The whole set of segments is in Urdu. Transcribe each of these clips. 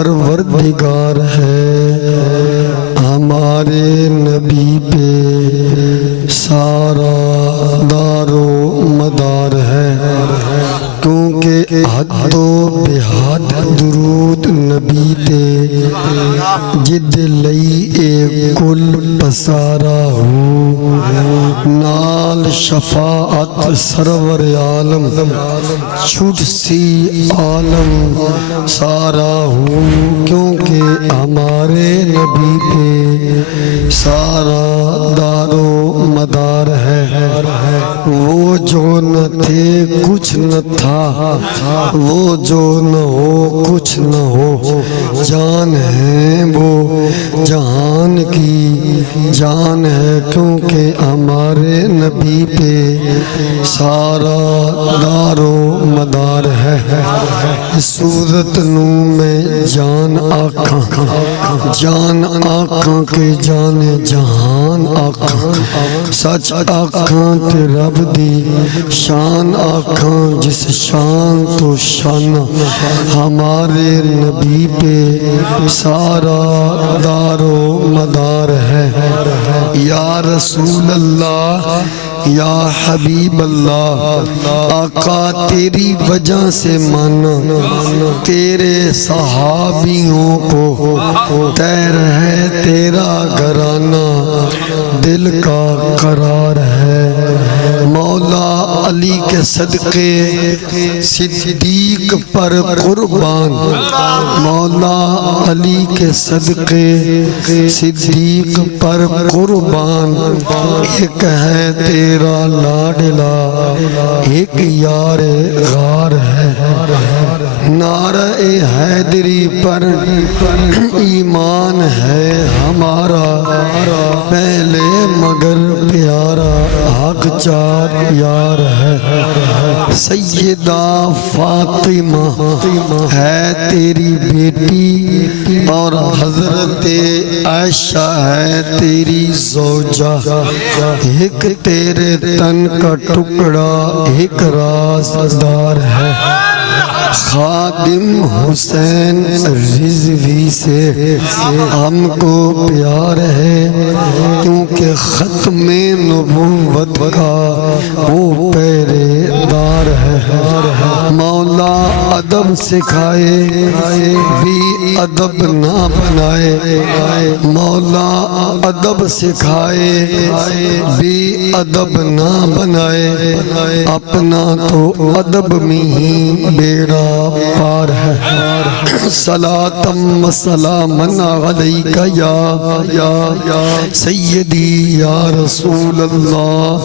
پروردگار ہے، ہمارے نبی پہ سارا دار و مدار ہے، کیونکہ حد و بحد درود نبی تے جد لئی اے کل پسارا ہو، نال شفاعت سرور عالم چھٹ سی عالم سارا ہو، کیونکہ ہمارے نبی پہ سارا دار و مدار ہے۔ وہ جو نہ تھے کچھ نہ تھا، وہ جو نہ ہو کچھ نہ ہو، جان ہے وہ جہان کی جان ہے، کیونکہ ہمارے نبی پہ سارا دار و مدار ہے۔ اس صورت نو میں جان آکھاں، جان آکھاں کے جانے جہان آکھاں، سچ آکھاں تے رب دی شان آکھاں، جس شان تو شان ہمارے نبی پہ سارا دار و مدار ہے۔ یا رسول اللہ، یا حبیب اللہ، آقا تیری وجہ سے مانا تیرے صحابیوں کو، تیر ہے تیرا گھرانہ دل کا قرار ہے۔ مولا علی کے صدقے صدیق پر قربان، مولا علی کے صدقے صدیق پر قربان، ایک ہے تیرا لاڈلا ایک یار غار ہے۔ نعرہ حیدری پر ایمان ہے ہمارا، پہلے مگر پیارا حق چار یار ہے۔ سیدہ فاطمہ ہے تیری بیٹی، اور حضرت عائشہ ہے تیری زوجہ، ایک تیرے تن کا ٹکڑا ایک رازدار ہے۔ خادم حسین رضوی سے ہم کو پیار ہے، کیونکہ ختم نبوت کا وہ پہرے دار ہے۔ مولا ادب سکھائے بھی ادب نہ بنائے، مولا ادب سکھائے بھی ادب نہ بنائے، اپنا تو ادب میں ہی بیڑا پار ہے۔ صلاۃ و سلام علیک یا سیدی یا رسول اللہ،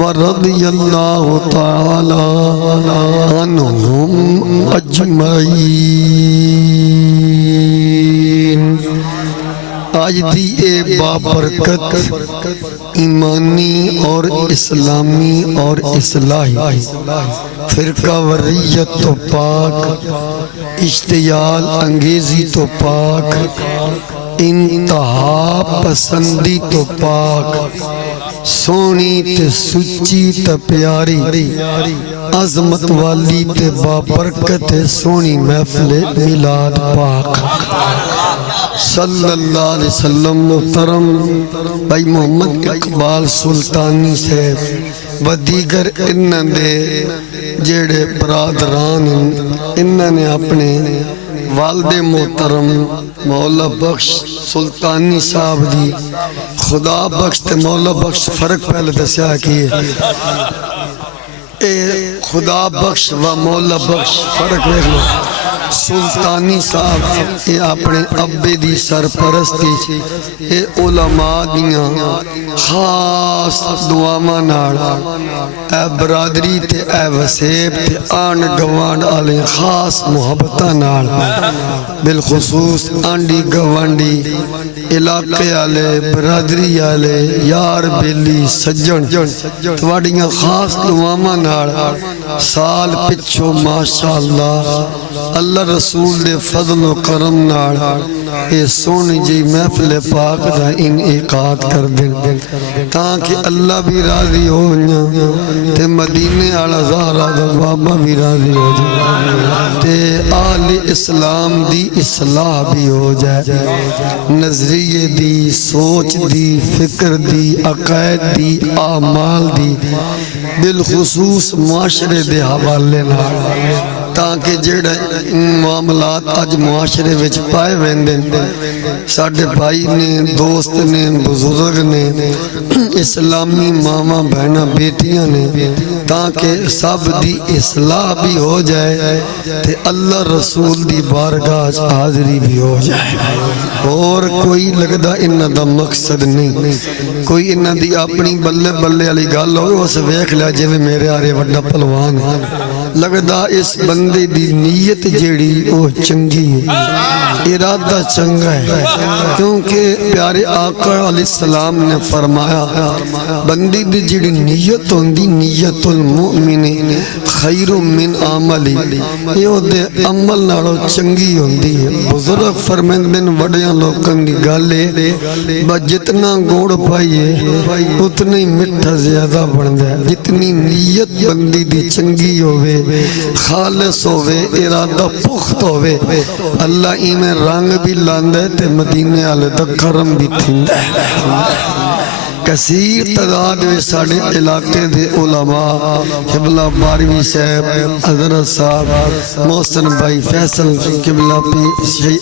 ورضی اللہ تعالی عنہم اجمعین۔ آج دی اے بابرکت ایمانی اور اسلامی اور اصلاحی فرقہ وریت تو پاک، اشتعال انگیزی تو پاک، انتہا پسندی تو پاک، سونی تے سچی تے پیاری، عظمت والی تے بابرکت سونی محفل میلاد پاک صلی اللہ علیہ وسلم۔ محترم بھائی محمد اقبال سلطانی سے و دیگر انہاں دے جڑے برادران انہاں نے اپنے والد محترم مولا بخش سلطانی صاحب دی خدا بخش تے مولا بخش فرق پہلے دسیا کیے، اے خدا بخش و مولا بخش فرق دیکھ لو۔ سلطانی صاحب اے اپنے ابے دی سرپرستی، اے علماء دیاں خاص دعاواں نال، اے برادری تے اے وسیب تے آن گوانڈ آلے خاص محبتاں نال، بالخصوص آنڈی گوانڈی علاقے آلے برادری آلے یار بیلی سجن تواڈیاں خاص دعاواں نال سال پچھو ماشاءاللہ اللہ رسول دے فضل و کرم نال یہ سونی جی محفل پاک دا انعقاد کر دیں تاکہ اللہ بھی راضی ہو جائے تے مدینے والا زہرا دا بابا بھی راضی ہو جائے تے آل اسلام دی اصلاح بھی ہو جائے نظریے دی سوچ دی فکر دی عقائد دی اعمال دی بالخصوص معاشرے دے حوالے نال تاکہ جڑے معاملات اج معاشرے وچ پائے ویندے ساڈے بھائی نے دوست نے بزرگ نے اسلامی ماما بہنا بیٹیاں نے تاکہ سب دی اصلاح بھی ہو جائے تے اللہ رسول دی بارگاہ حاضری بھی ہو جائے اور کوئی لگدا انہاں دا مقصد نہیں کوئی انہاں دی اپنی بلے بلے والی گل ہوے اس ویکھ لیا جویں میرے آرے وڈا پہلوان لگدا اس بندے دی نیت جیڑی وہ چنگی ہے ارادہ چنگا ہے کیونکہ پیارے آقا علیہ السلام نے فرمایا بندی دی جیڑی نیت ہوندی نیت المؤمن خیر من عملی یہ دے عمل نالوں چنگی ہوندی ہے بزرگ فرمائندے نے وڈیاں لوکاں دی گل ہے با جتنا گوڑ پائیے اتنا ہی مٹھا زیادہ بندا ہے جتنی نیت بندی دی چنگی ہوے خالص ہوے ارادہ پخت ہوے اللہ ایمیں رنگ بھی لاندے تے مدینے والے دا کرم بھی تھیندا ہے کثیر تعداد میں ساڑھے علاقے دے علماء قبلہ باروی صاحب حضرت صاحب محسن بھائی فیصل قبلہ پی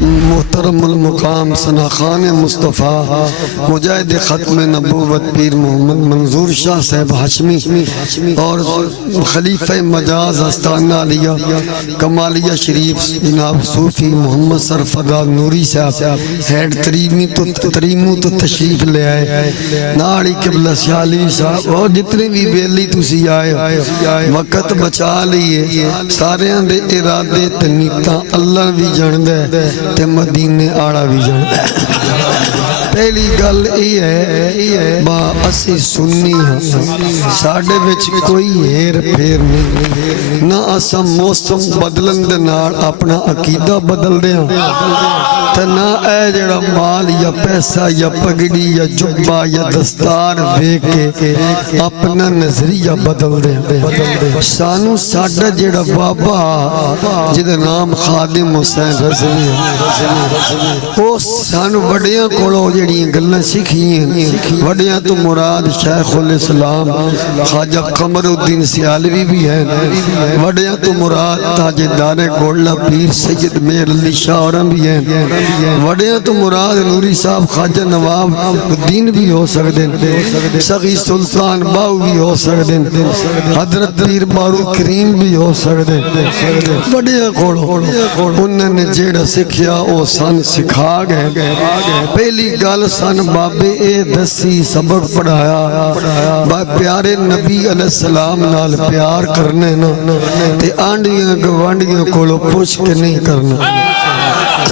محترم المقام ثناخان مصطفیٰ مجاہد ختم نبوت پیر محمد منظور شاہ صاحب ہاشمی اور خلیفہ مجاز استانہ علیہ کمالیہ شریف جناب صوفی محمد سرفراز نوری صاحب ہیڈ تریمو تو تشریف لے آئے ناڑی قبلہ سیالی صاحب اور جتنے بھی بیلی تسی آئے وقت بچا لیے سارے اندے ارادے تنیتا اللہ بھی جان دے تے مدینے آڑا بھی جان دے پہلی گل یہ ہے با اسی سنی ہیں ساڑھے وچ کوئی ہیر پھیر نہیں نہ اسا موسم بدلن دے نال اپنا عقیدہ بدل دے ہیں تے نہ اے جڑا مال یا پیسہ یا پگڑی یا جبہ یا دستار ویکھ کے اپنا نظریہ بدل دے سانو ساڈا جڑا بابا جدا نام خادم حسین رضوی او سانو بڑیاں کولوں جڑیاں گلاں سیکھیاں وڈیاں تو مراد شیخ الاسلام خواجہ قمر الدین سیالوی بھی ہیں وڈیاں تو مراد تاجدار گولڈا پیر سید میر علی شاہ بھی ہیں وڈیاں تو مراد نوری صاحب خواجہ نواب الدین بھی ہو سکتے ہیں سخی سلطان باو بھی ہو سکتے ہیں حضرت پیر بارو کریم بھی ہو سکتے ہیں وڈیاں کھوڑو انہوں نے جیڑا سکھیا او سان سکھا گئے پہلی گل سن بابے اے دسی سبق پڑھایا با پیارے نبی علیہ السلام نال پیار کرنے نا تے آنڈیاں گوانڈیاں کولو پوچھ کے نہیں کرنا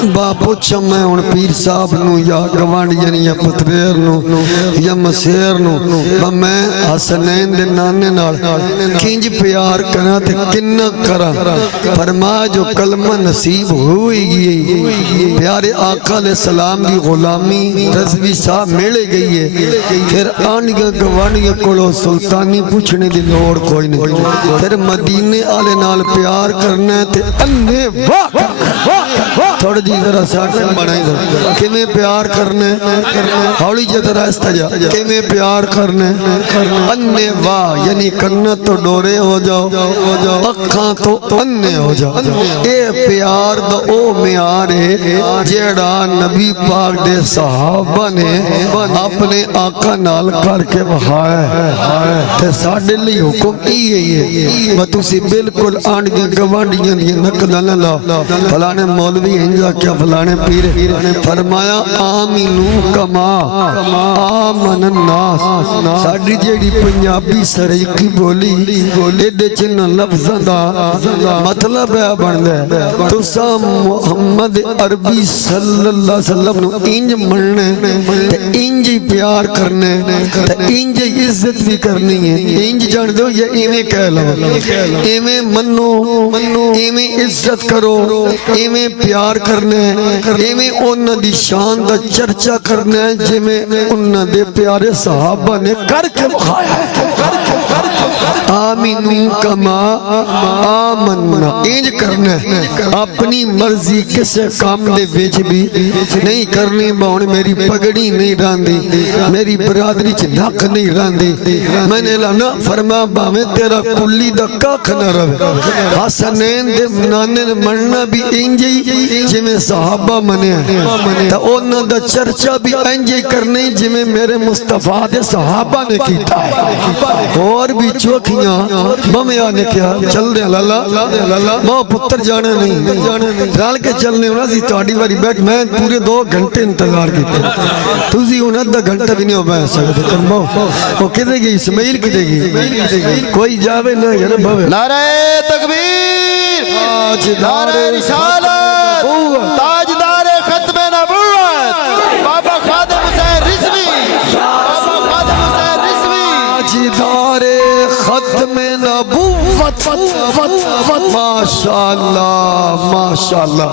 با پوچھا میں ان پیر صاحب نو یا گوانڈیاں یا پتریر نو یا مسیر نو با میں حسنین دے نانے نال کنج پیار کرنا تے کنہ کرا فرما جو کلمہ نصیب ہوئی گئی پیارے آقا علیہ السلام دی غلامی رضوی صاحب میلے گئی ہے پھر آنڈیاں گوانڈیاں کولو سلطانی پوچھنے دی لوڑ کوئی نہیں پھر مدینے آلے نال پیار کرنا تے انہیں واہ تھوڑی جی ذرا ساٹھ سے بنائی دو کمیں پیار کرنے ہولی جی ذرا استجا کمیں پیار کرنے اننے واہ یعنی کنت تو ڈورے ہو جاؤ اکھاں تو اننے ہو جاؤ اے پیار دا او میارے جیڑا نبی پاک دے صحابہ نے اپنے آقا نال کر کے بہائے تے ساڑھے لی حکم ای بتوسی بالکل آنڈیاں گوانڈیاں نقدہ نہ لا فلانے مولوی ہنجا کیا فلانے پیر فرمایا آمینو کما آمن الناس ساڑھی جیڑی پنجابی سریکی بولی ایڈے چنہ لفظاں دا مطلب ہے بندے تسا محمد عربی صلی اللہ علیہ وسلم نو انج مننے انج پیار پیار کرنا ہے تے انج عزت بھی کرنی ہے انج جان دو یا ایویں کہہ لو ایویں منو ایویں عزت کرو ایویں پیار کرنا ہے ایویں انہاں دی شان دا چرچا کرنا ہے جویں انہاں دے پیارے صحابہ نے کر کے بخایا ہے آمین کما آمنا انج کرنا ہے اپنی مرضی کسے کام دے وچ بھی نہیں کرنی باؤں میری پگڑی نہیں راندی میری برادری چ نک نہیں راندی میں نے لانا فرما باویں تیرا کلی دا کاکھ نہ رہے حسنین دے نانے مننا بھی انجی جویں صحابہ منے تے انہاں دا چرچا بھی انجی کرنے جویں میرے مصطفیٰ دے صحابہ نے کیتا ہے اور بھی چوکھیاں بمیا نے کیا چل رہے لالا ماں پتر جانا نہیں رال کے چلنے ہونا سی تہاڈی واری بیٹھ میں پورے 2 گھنٹے انتظار کیتے تسی ہن آدھا گھنٹہ بھی نہیں ہو پایا سکتے تمو وہ کدے گئی اسماعیل کدے گئی کوئی جاوے نہ یار بھوے نعرہ تکبیر نعرہ رسالت تاجدار ختم نبوت بابا خادم حسین رضوی بابا خادم حسین رضوی تاجدار ختم نبوت ماشاءاللہ ماشاءاللہ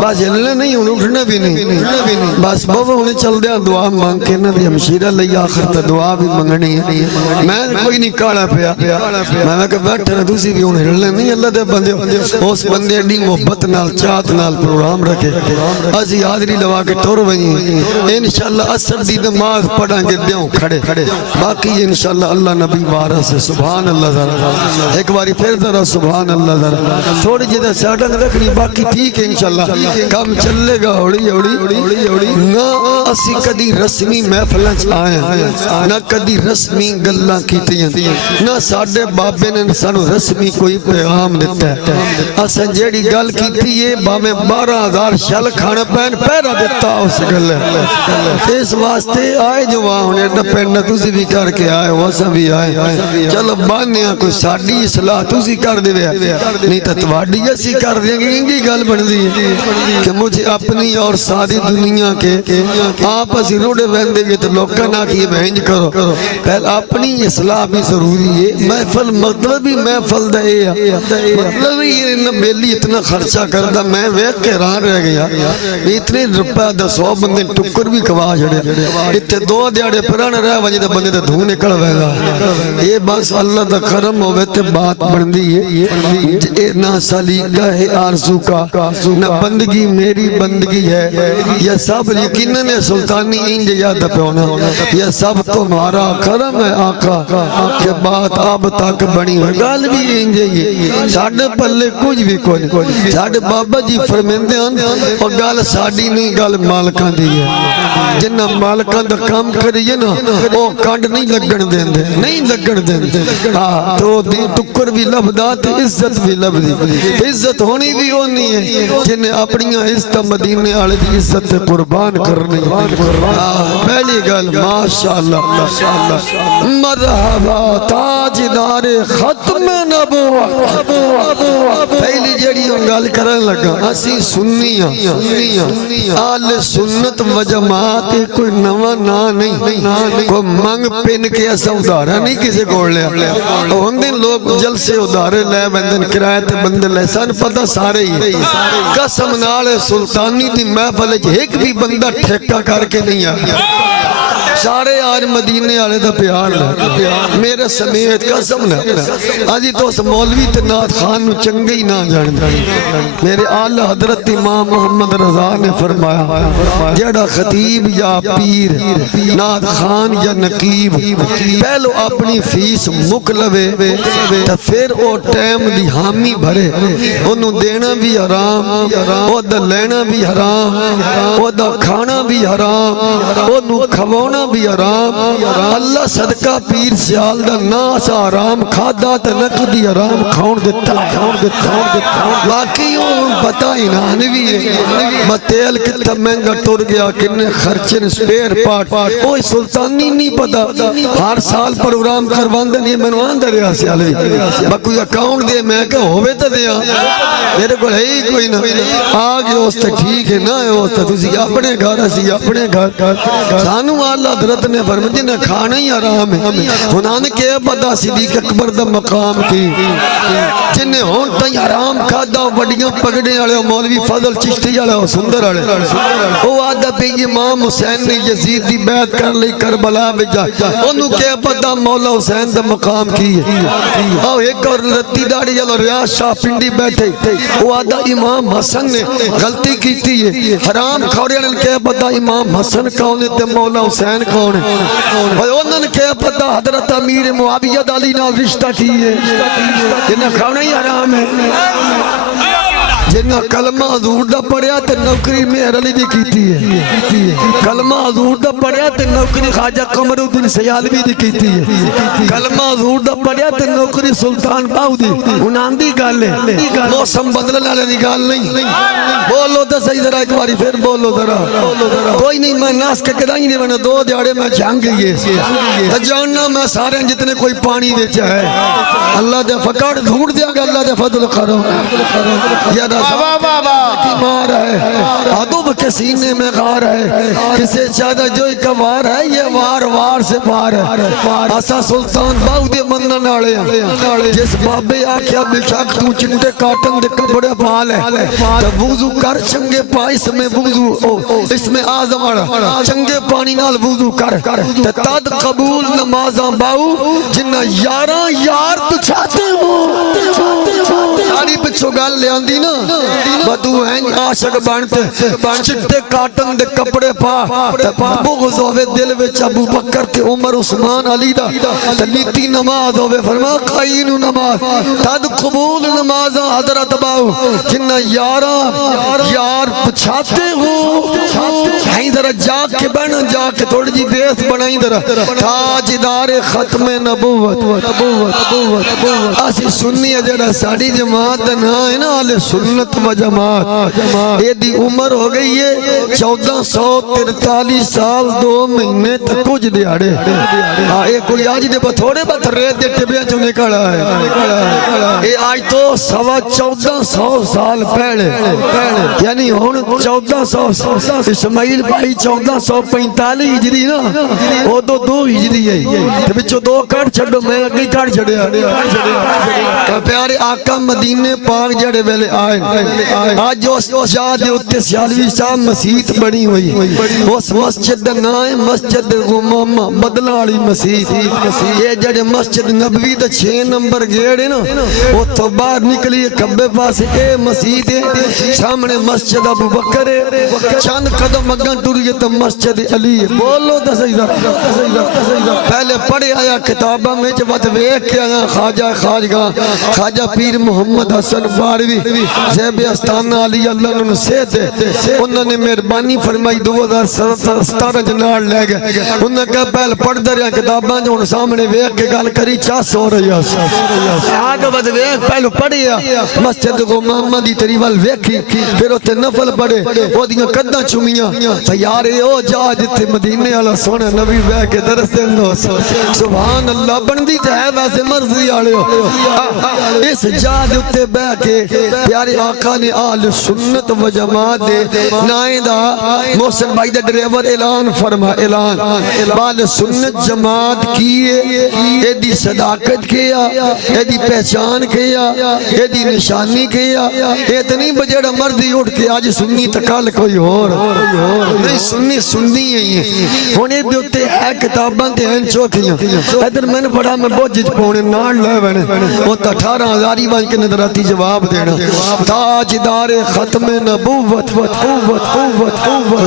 بس ہلنے نہیں انہیں اٹھنا بھی نہیں بس بابا انہیں چل دیا دعا مانگ کے نہ دی ہمشیرہ لئی آخر تا دعا بھی منگنی ہے میں کوئی نہیں کاڑا پیا میں کہ بیٹھے رہا دوسری بھی انہیں ہلنے نہیں اللہ دے بندے اس بندے اڈی محبت نال چاہت نال پروگرام رکھے ازی حاضری لوا کے ٹور بنی انشاءاللہ اثر دی نماز پڑھاں گے دیوں کھڑے باقی انشاءاللہ اللہ نبی وارث سے سبحان اللہ ذرا ایک باری پھر ذرا سبحان اللہ ذرا تھوڑی جدہ سیٹنگ رکھنی باقی ٹھیک ہے انشاءاللہ کام چلے گا ہوڑی نہ اسی کدی رسمی محفلیں آئے نہ کدی رسمی گلاں کیتی ہیں نہ ساڈے بابے نے سانو رسمی کوئی پیغام دیتا ہے اساں جیڑی گل کیتی ہے باویں 12000 شل کھانا پین پیرا دیتا اس گل اس واسطے آئے جو وہاں ہونے پینڈ تسی بھی کر کے آئے واسا بھی آئے چلو بانیا کوئی ساڑی اصلاح تسی کر دے نہیں تو تواڈی اسی کر دیں گے انگی گل بن دی کہ مجھے اپنی اور ساری دنیا کے آپ اسی روڑے بہندے گے تو لوگ کہنا کہ یہ بہنج کرو پہل اپنی اصلاح بھی ضروری ہے محفل مطلب بھی محفل دے مطلب یہ بیلی اتنا خرچہ کردہ میں ویک کے ران رہ گیا اتنے روپے 100 بندے ٹکر بھی کوا جڑے اتنے 2 دیاڑے پرانا رہ وجہ دے بندے دے دھوں نکل ویگا یہ بس اللہ دا کرم ہوئے تے بات بندی ہے نہ سلیقہ ہے آرزو کا نہ بندگی میری بندگی ہے یہ سب یقیناً سلطانی انج یاد پیونا یہ سب تمہارا کرم ہے آقا کہ بات اب تک بنی ہوئی گل بھی انج ہے ساڑھے پلے کچھ بھی کوئی ساڑھے بابا جی فرمیندے ہیں اور گل ساڑھی نہیں گل مالکان دی ہے جنہ مالکان دا کام کریے نا وہ کانڈ نہیں لگن دیں دے نہیں لگن دیں دے تو ٹکر بھی لب دا تو عزت بھی لب دی عزت ہونی بھی ہونی ہے جنہیں اپنیاں عزت مدینے آلے دی عزت قربان کرنی پہلی گل ماشاءاللہ مرحبا تاجدار ختم نبوت پہلی جڑی گل کرن لگا اسی سنیاں آل سنت و جماعت کوئی نواں نا نہیں کوئی منگ پن کے ایسا ادارہ نہیں کسی کوڑ لیا ہوندن لوگ جلسے ادارے لے بندن کرایت بندے لے سان پتہ سارے ہی قسم نال سلطانی دی محفل ایک بھی بندہ ٹھیکہ کر کے نہیں آیا سارے آج مدینے آلے دا پیار لے میرے سمیت قسم لے آجی تو اس مولوی تنات خان نو چنگے ہی نہ جان میرے آلہ حضرت امام محمد رضا نے فرمایا جیڑا خطیب یا پیر نات خان یا نقیب پہلو اپنی فیس مکلوے تا پھر او ٹیم دی حامی بھرے انہوں دینا بھی حرام او دا لینا بھی حرام او دا کھانا بھی حرام انہوں کھونا بھی حرام اللہ صدقہ پیر سیال دا ناس آرام کھادا تا نقدی حرام کھاؤن دیتا باقی ہوں پتا ہی نانوی ہے بتیل کتا مہنگا ٹور گیا کنے خرچن سپیر پاٹ اوہ سلطانی نہیں پتا ہر سال پروگرام کرواندن یہ منوان دا رہا سیالوی باکوی اکاؤنٹ دے میں کہ ہوئے تا دیا میرے کو ہے ہی کوئی نہ آگے ہوستا ٹھیک ہے نہ ہے ہوستا تُسی اپنے گھارا سی اپنے گھر سانو آلہ حضرت نے فرمایا جنہیں کھانا ہی حرام ہے انہوں نے کہ بدا صدیق اکبر دا مقام کی جنہیں ہون تھی حرام کھادا وڈیاں پگڑے والے مولوی فضل چشتی والے سندر والے وہ آدھا پہ امام حسین نے یزید دی بیعت کر لی کربلا بجا انہوں کہ بدا مولا حسین دا مقام کی اور ایک اور رتی داڑی جلو ریاض شاہ پنڈی بیٹھے وہ آدھا امام حسن نے غلطی کی تھی حرام کھوڑے نے کہ بدا امام حسن کون ہے تے مولا حسین کون ہے اور انہوں نے کہ بدا حضرت امیر معاویہ علی نال رشتہ کی ہے جنہیں کھانا ہی حرام ہے جنہیں کلمہ حضور دا پڑھیا تے نوکری مہر علی دی کیتی ہے کلمہ حضور دا پڑھیا تے نوکری خواجہ قمر الدین سیالوی دی کیتی ہے کلمہ حضور دا پڑھیا تے نوکری سلطان باؤ دی انہاں دی گل ہے موسم بدلنے والے دی گل نہیں بولو تو صحیح ذرا ایک باری پھر بولو ذرا کوئی نہیں میں ناس کے کدائی نہیں بنا دو دیاڑے میں جھنگ گئے تو جاننا میں سارے جتنے کوئی پانی دے چاہے اللہ دے فکڑ دھوڑ دیا گا اللہ دے فضل کرو یا مار ہے عدو کے سینے میں غار ہے کسے چاہدہ جو ایک وار ہے یہ وار وار سے پار ہے ایسا سلطان باؤ دے منن آڑے ہیں جس بابے آکھیا بشاک تو چنٹے کاٹن دے کپڑے پال ہے تو وضو کر چنگے پا اس میں وضو اس میں آزم آڑا چنگے پانی نال وضو کر تد قبول نمازاں باؤ جنہ یاراں یار پچھاتے ہو ساری پچھو گال لے آندی نا بدو ہیں عاشق بانتے چٹے کاٹن دے کپڑے پا بغض ہوئے دل وچ ابو بکر تے عمر عثمان علی دا نیتی نماز ہوئے فرما قائن نماز تد قبول نمازاں حضرت باؤ جنہ یار پچھاتے ہو ہیں ذرا جا کے بنا جا کے تھوڑی جی بیس بنائی ذرا تاجدار ختم نبوت اسی سنی ہے جڑا ساڑی جماعت نا ہے نا آل سنت و جماعت یہ دی عمر ہو گئی ہے 1443 سال 2 مہینے تک کچھ دیاڑے یہ کوئی آج دے تھوڑے بات ریت دے ٹبیاں جو نکڑا ہے یہ آج تو 1400 سال پہلے یعنی ہون 1400 اسماعیل بھائی 1445 ہجری نا وہ دو ہجری ہے تو بچو 2 کٹ چھڑو میں اگلی کٹ چھڑیا پیارے آقا مدینے پاک جڑے ویلے آئے آج جو جاد اتے سیالوی صاحب مسیح بنی ہوئی اس مسجد نائے مسجد غمامہ بدلاڑی مسیح یہ جڑے مسجد نبوی دا 6 نمبر گیڑے نا وہ تو باہر نکلی کبے پاس اے مسیح دے سامنے مسجد ابو بکر ہے چند قدم اگن ٹوری تو مسجد علی ہے بولو تو صحیح پہلے پڑھے آیا کتابہ میں جب ویک کے آیا خواجہ پیر محمد حسن باروی زیب استانہ علی اللہ نے سے دے انہوں نے مہربانی فرمائی 2017 جنار لے گئے انہوں نے کہا پہلے پڑھ دریا کتاباں جو سامنے ویک کے گال کری چاس ہو رہی ہے آگے بعد ویک پہلے پڑھیا مسجد غمامہ دی تریوال ویکھی پھر ہوتے نفل پڑھے وہ دیاں قدہ چمیاں یارے او جا جتے مدینے والا سونا نبی بے کے درس دو سبحان اللہ بندی جائے ویسے مرضی آڑے ہو اس جا جتے بے کے پیارے آقا نے آل سنت و جماعت دے نائیں دا محسن بھائی دے ڈریور اعلان فرما اعلان آل سنت جماعت کیے اے دی صداقت کیا اے دی پہچان کیا اے دی نشانی کیا اے تنی بجڑا مرضی اٹھ کے آج سنی تکال کوئی اور نہیں سنی ہے ہونے دیوتے ہے کتاباں تے ہیں چوکیاں ادھر میں نے پڑھا میں بہت جج پونے نان لے بنے وہ 18,000 بان کے نظراتی جواب دینا تاجدار ختم نبوت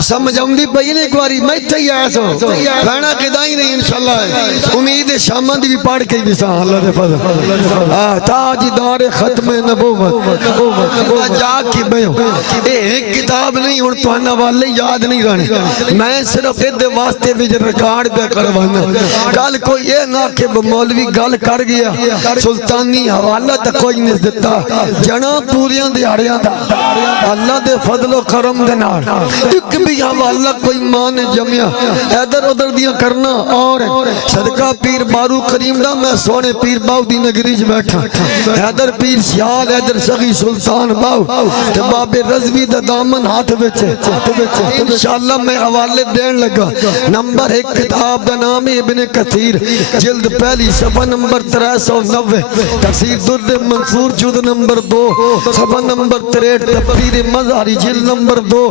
سمجھ آؤں دی پہی نے ایک باری میں تھی ایسا رہنا قدائی نہیں انشاءاللہ امید شامن دی بھی پڑھ کے بھی ساں اللہ دے فضل تاجدار ختم نبوت جا کی بیوں ایک کتاب نہیں ہون تو آنا والے یاد نہیں رہنے میں صرف ادھے واسطے بھی ریکارڈ پہ کروانا گل کوئی یہ نہ کہ مولوی گل کر گیا سلطانی حوالہ تک کوئی نہیں دیتا جنا پوریاں دیاریاں دا اللہ دے فضل و کرم دے نار ایک بھی حوالہ کوئی مان جمعہ ادھر ادھر دیا کرنا اور صدقہ پیر بارو کریم دا میں سونے پیر باؤ دی نگریج بیٹھا ادھر پیر سیال ادھر سخی سلطان باؤ باب رضوی دا دامن ہاتھ بچے انشاءاللہ میں حوالے دین لگا۔ نمبر 1 کتاب دا نام ابن کثیر جلد پہلی صفحہ نمبر 390 تفسیر در منصور جلد نمبر 2 صفحہ نمبر 63 تفسیر مظہری جلد نمبر 2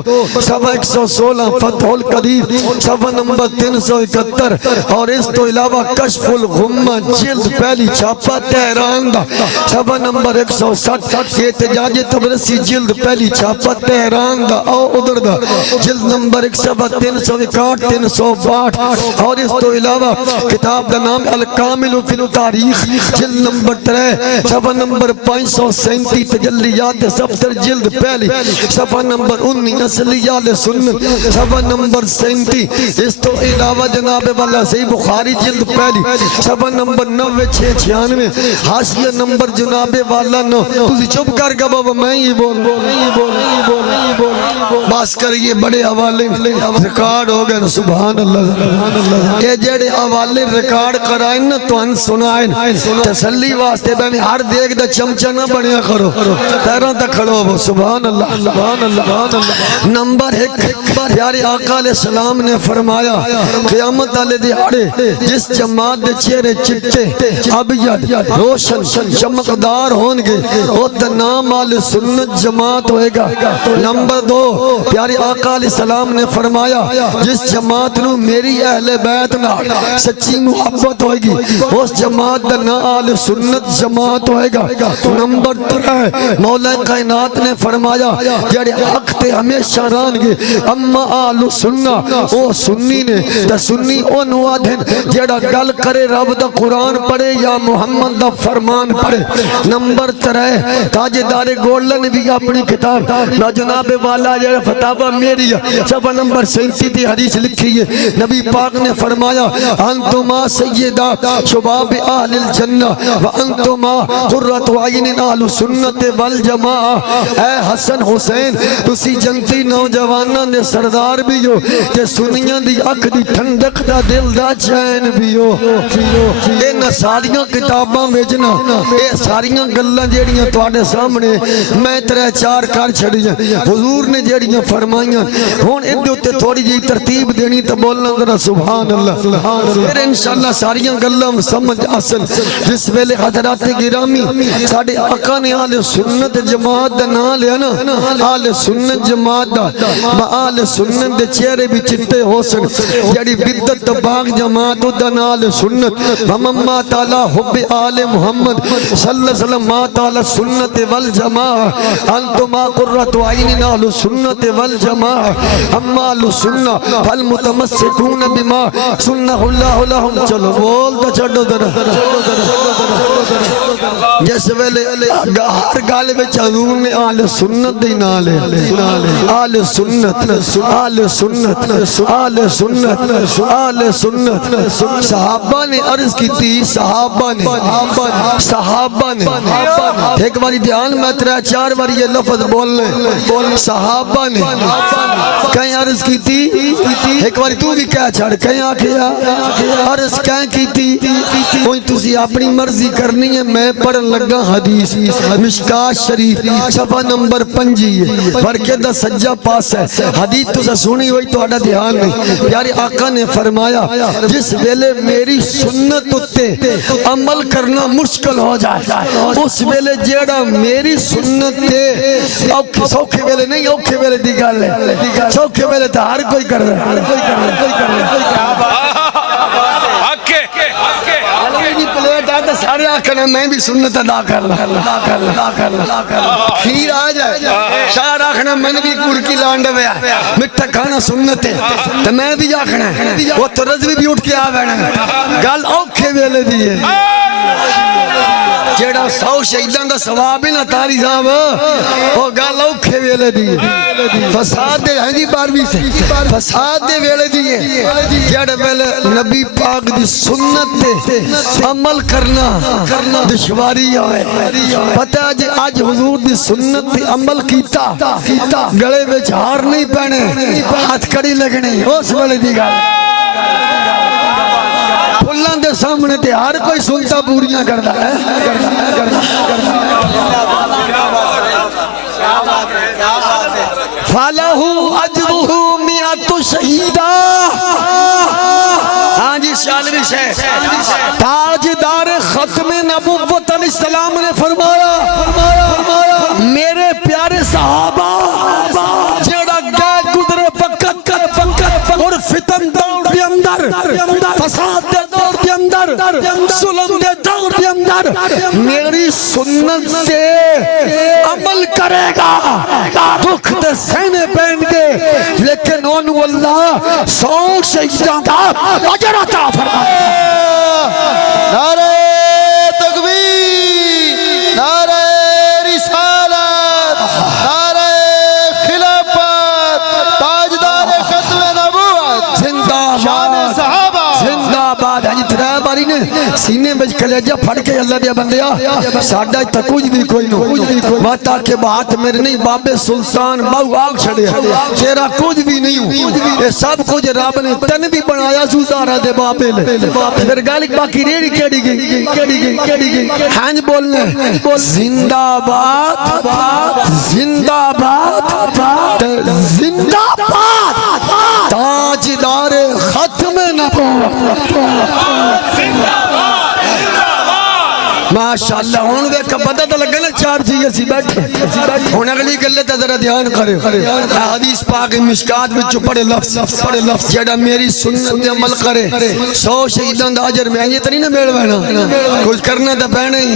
صفحہ 116 فتح القدیر صفحہ نمبر 371 اور اس تو علاوہ کشف الغمہ جلد پہلی چھاپا تہران دا صفحہ نمبر 160 احتجاج تبرسی جلد پہلی چھاپا تہران دا او ادھر دا جلد نمبر 1 صفحہ 361 362 اور اس تو علاوہ کتاب دا نام الکامل فی التاریخ جلد نمبر 3 صفحہ نمبر 537 تجلیات صفدر جلد پہلی صفحہ نمبر 19 اصلیات سنت صفحہ نمبر 37 اس تو علاوہ جناب والا صحیح بخاری جلد پہلی صفحہ نمبر 9696 حاشیہ نمبر جناب والا 9 تسی چپ کر گا بابا میں ہی بول بس کر یہ بڑے حوالے ریکارڈ ہو گئے سبحان اللہ یہ جڑے حوالے ریکارڈ کرائیں نا تو ان سنائیں تسلی واسطے میں ہر دیکھ دا چمچہ نہ بنیا کرو پیروں تک کھڑو ہو سبحان اللہ نمبر 1 پیارے آقا علیہ السلام نے فرمایا قیامت والے دہاڑے جس جماعت دے چہرے چٹے ابیض روشن چمکدار ہون گے وہ نام اہل سنت جماعت ہوئے گا۔ نمبر 2 پیارے آقا علیہ السلام نے فرمایا جس جماعت نو میری اہل بیت نہ سچی محبت ہوئے گی اس جماعت دا نام اہل سنت جماعت ہوئے گا۔ نمبر 3 مولا کائنات نے فرمایا جڑے حق تے ہمیشہ رہن گے اما اہل سنت او سنی نے تے سنی او نوادن جڑا گل کرے رب دا قرآن پڑھے یا محمد دا فرمان پڑھے۔ نمبر 3 تاجدار گولڈن بھی اپنی کتاب نا جناب والا جڑا فتاوہ میری صفحہ نمبر 37 دی حدیث لکھی ہے نبی پاک نے فرمایا انتما سیدہ شباب اہل الجنہ وانتما قرۃ عین اہل سنت والجماعہ اے حسن حسین تسی جنتی نوجواناں دے سردار بھی ہو تے سنیاں دی اکھ دی ٹھنڈک دا دل دا چین بھی ہو۔ اے ساریاں کتاباں وچ نا اے ساریاں گلاں جیڑیاں تواڈے سامنے میں 3-4 کر چھڑیاں حضور نے جیڑیاں فرمائیاں ہن ادھے تے تھوڑی جی ترتیب دینی تے بولنا ذرا سبحان اللہ پھر انشاءاللہ ساریاں گلاں سمجھ آسن۔ جس ویلے حضرات گرامی ساڈے آقا نے اہل سنت جماعت دا نام لیا نا اہل سنت جماعت دا اہل سنت دے چہرے بھی چٹے ہو سن جڑی بدت باغ جماعت دا نام اہل سنت ہمما تعالی حب آل محمد صلی اللہ علیہ وسلم ما تعالی سنت والجماعہ انتما قرۃ عین اہل سنت والجماعہ اما اہل سنت فالمتمسکون بما سنہ اللہ لہم چلو بول تا چھڑو در جس ویلے ہر گالے میں حضور نے اہل سنت دی نالے اہل سنت اہل سنت اہل سنت اہل سنت صحابہ نے عرض کی تھی صحابہ نے ایک باری دھیان میں 3-4 باری یہ لفظ بولنے صحابہ نے کہیں عرض کی تھی ایک باری تو بھی کہہ چھڑ کہیں آکھیا عرض کہیں کی تھی کوئی تسی اپنی مرضی کرنی ہے میں پڑھن لگا حدیث مشکات شریف صفحہ نمبر 5 برکے دا سجا پاس ہے حدیث تو سے سنی ہوئی تو اڈا دھیان نہیں پیارے آقا نے فرمایا جس ویلے میری سنت اتے عمل کرنا مشکل ہو جائے اس ویلے جیڑا میری سنت تے سوکھے ویلے نہیں اوکھے ویلے دی گل ہے سوکھے ویلے تو ہر کوئی کر رہا ہے پلیٹ آتا سارے آکھنا میں بھی سنت ادا کر رہا کھیر آ جائے شاہ آکھنا میں نے بھی کڑکی لانڈا ویا مٹھا کھانا سنت ہے تو میں بھی آکھنا وہ تو رضوی بھی اٹھ کے آ بینا گل اوکھے ویلے دی ہے جیڑا 100 شہیدان دا ثواب ہے نا تاری صاحب وہ گل اوکھے ویلے دی فساد دے ہیں جی 12ویں سے فساد دے ویلے دی جیڑے ویلے نبی پاک دی سنت تے عمل کرنا دشواری ہوئے پتہ ہے آج حضور دی سنت تے عمل کیتا گلے وچ ہار نہیں پہنے ہاتھ کڑی لگنی اس ویلے دی گل پھلان دے سامنے تے ہر کوئی سنتا پوریاں کرتا ہے فَلَهُ أَجْرُهُ مِئَةُ تو شہیدہ ہاں جی شالوی شیخ تاجدار ختم نبوت علیہ السلام نے فرمایا میرے پیارے صحابہ جڑا گئے گزرے وقت اور فتن دور دے اندر فساد دے دور دے اندر ظلم دے دور دے اندر میری سنت سے عمل کرے گا دکھ دے سہنے پہن گے لیکن انہوں اللہ 100 شہیدان دا اجر عطا فرمائے نعرہ تکبیر نعرہ رسالت نعرہ خلافت تاجدار ختم نبوت زندہ شان باد صحابہ زندہ باد ہے جی ترہ باری نے سینے میں کلیجہ پھڑ کے اللہ دیا بندیا ساڑھا تا کچھ بھی کوئی نو واتا کے بات میرے نہیں باب سلطان باو آگ چھڑے تیرا کچھ بھی نہیں ہوں یہ سب کچھ رب نے تن بھی بنایا سوزارہ دے بابے لے پھر گالک باقی ریڑی کیڑی گئی ہنج بولنے زندہ باد زندہ باد زندہ باد تاجدار ختم نبوت ماشاءاللہ ہون وے کا پتہ تو لگا نا چار چیزیں سی بیٹھے ہون اگلی گلے تے ذرا دھیان کرے حدیث پاک مشکات وچ پڑھے لفظ جڑا میری سنت تے عمل کرے 100 شہیداں دا اجر میں تے نہیں مل وینا کچھ کرنا تے پینا ہی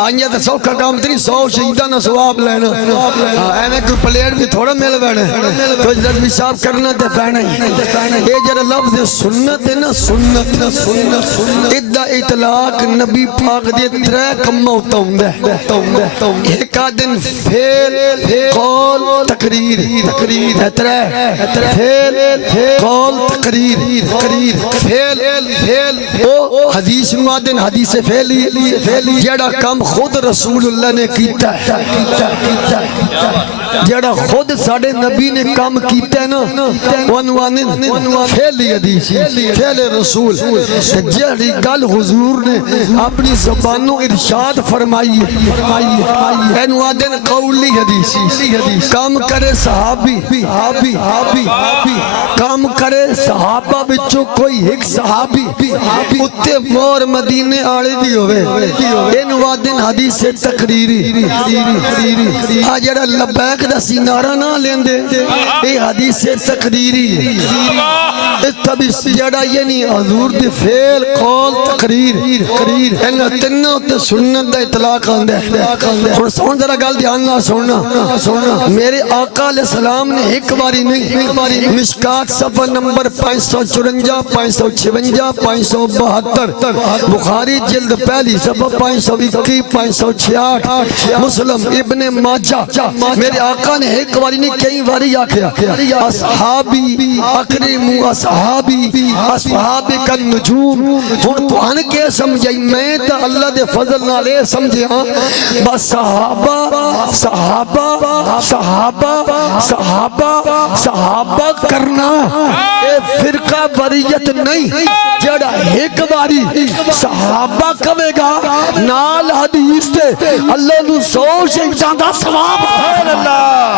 آئیں تے سوکھا کام تے 100 شہیداں دا ثواب لینا ایویں کوئی پلیٹ بھی تھوڑا مل وینا کچھ رضوی صاحب کرنا تے پینا ہی اے جڑا لفظ سنت ہے نا سنت ادھا اطلاق نبی پاک دے ترے کمہ ہوتا ہوں ایک آدن فیل قول تقریر ترے فیل قول تقریر فیل حدیث نوادن حدیث فیلی جیڑا کم خود رسول اللہ نے کیتا ہے جیڑا خود ساڑے نبی نے کم کیتا ہے نا ونوانن فیلی حدیث فیل رسول جیڑی گل حضور نے اپنی زبانوں ارشاد فرمائی انوادن قولی حدیث کام کرے صحابی کام کرے صحابہ بچو کوئی ایک صحابی اتے مور مدینے آڑے دی ہوئے انوادن حدیث تقریری آجڑا لبیک دا سینارہ نہ لیندے اے حدیث تقریری اتبی سجڑا یعنی حضور دی فیل قول تقریر انہا تنہوں تے سنت دا اطلاق آندے اور سن ذرا گل دھیان نہ سننا میرے آقا علیہ السلام نے ایک باری نہیں مشکات صفحہ نمبر 554 556 572 بخاری جلد پہلی صفحہ 521 566 مسلم ابن ماجہ میرے آقا نے ایک باری نہیں کئی باری آکھیا اصحابی اکرمو اصحابی کا نجوم ہن تو ہن کے سمجھائی میں تا اللہ دے فضل نالے سمجھے ہاں بس صحابہ کرنا اے فرقہ وریت نہیں جڑا ایک باری صحابہ کہے گا نال حدیث تے اللہ نو 100 شہیداں دا ثواب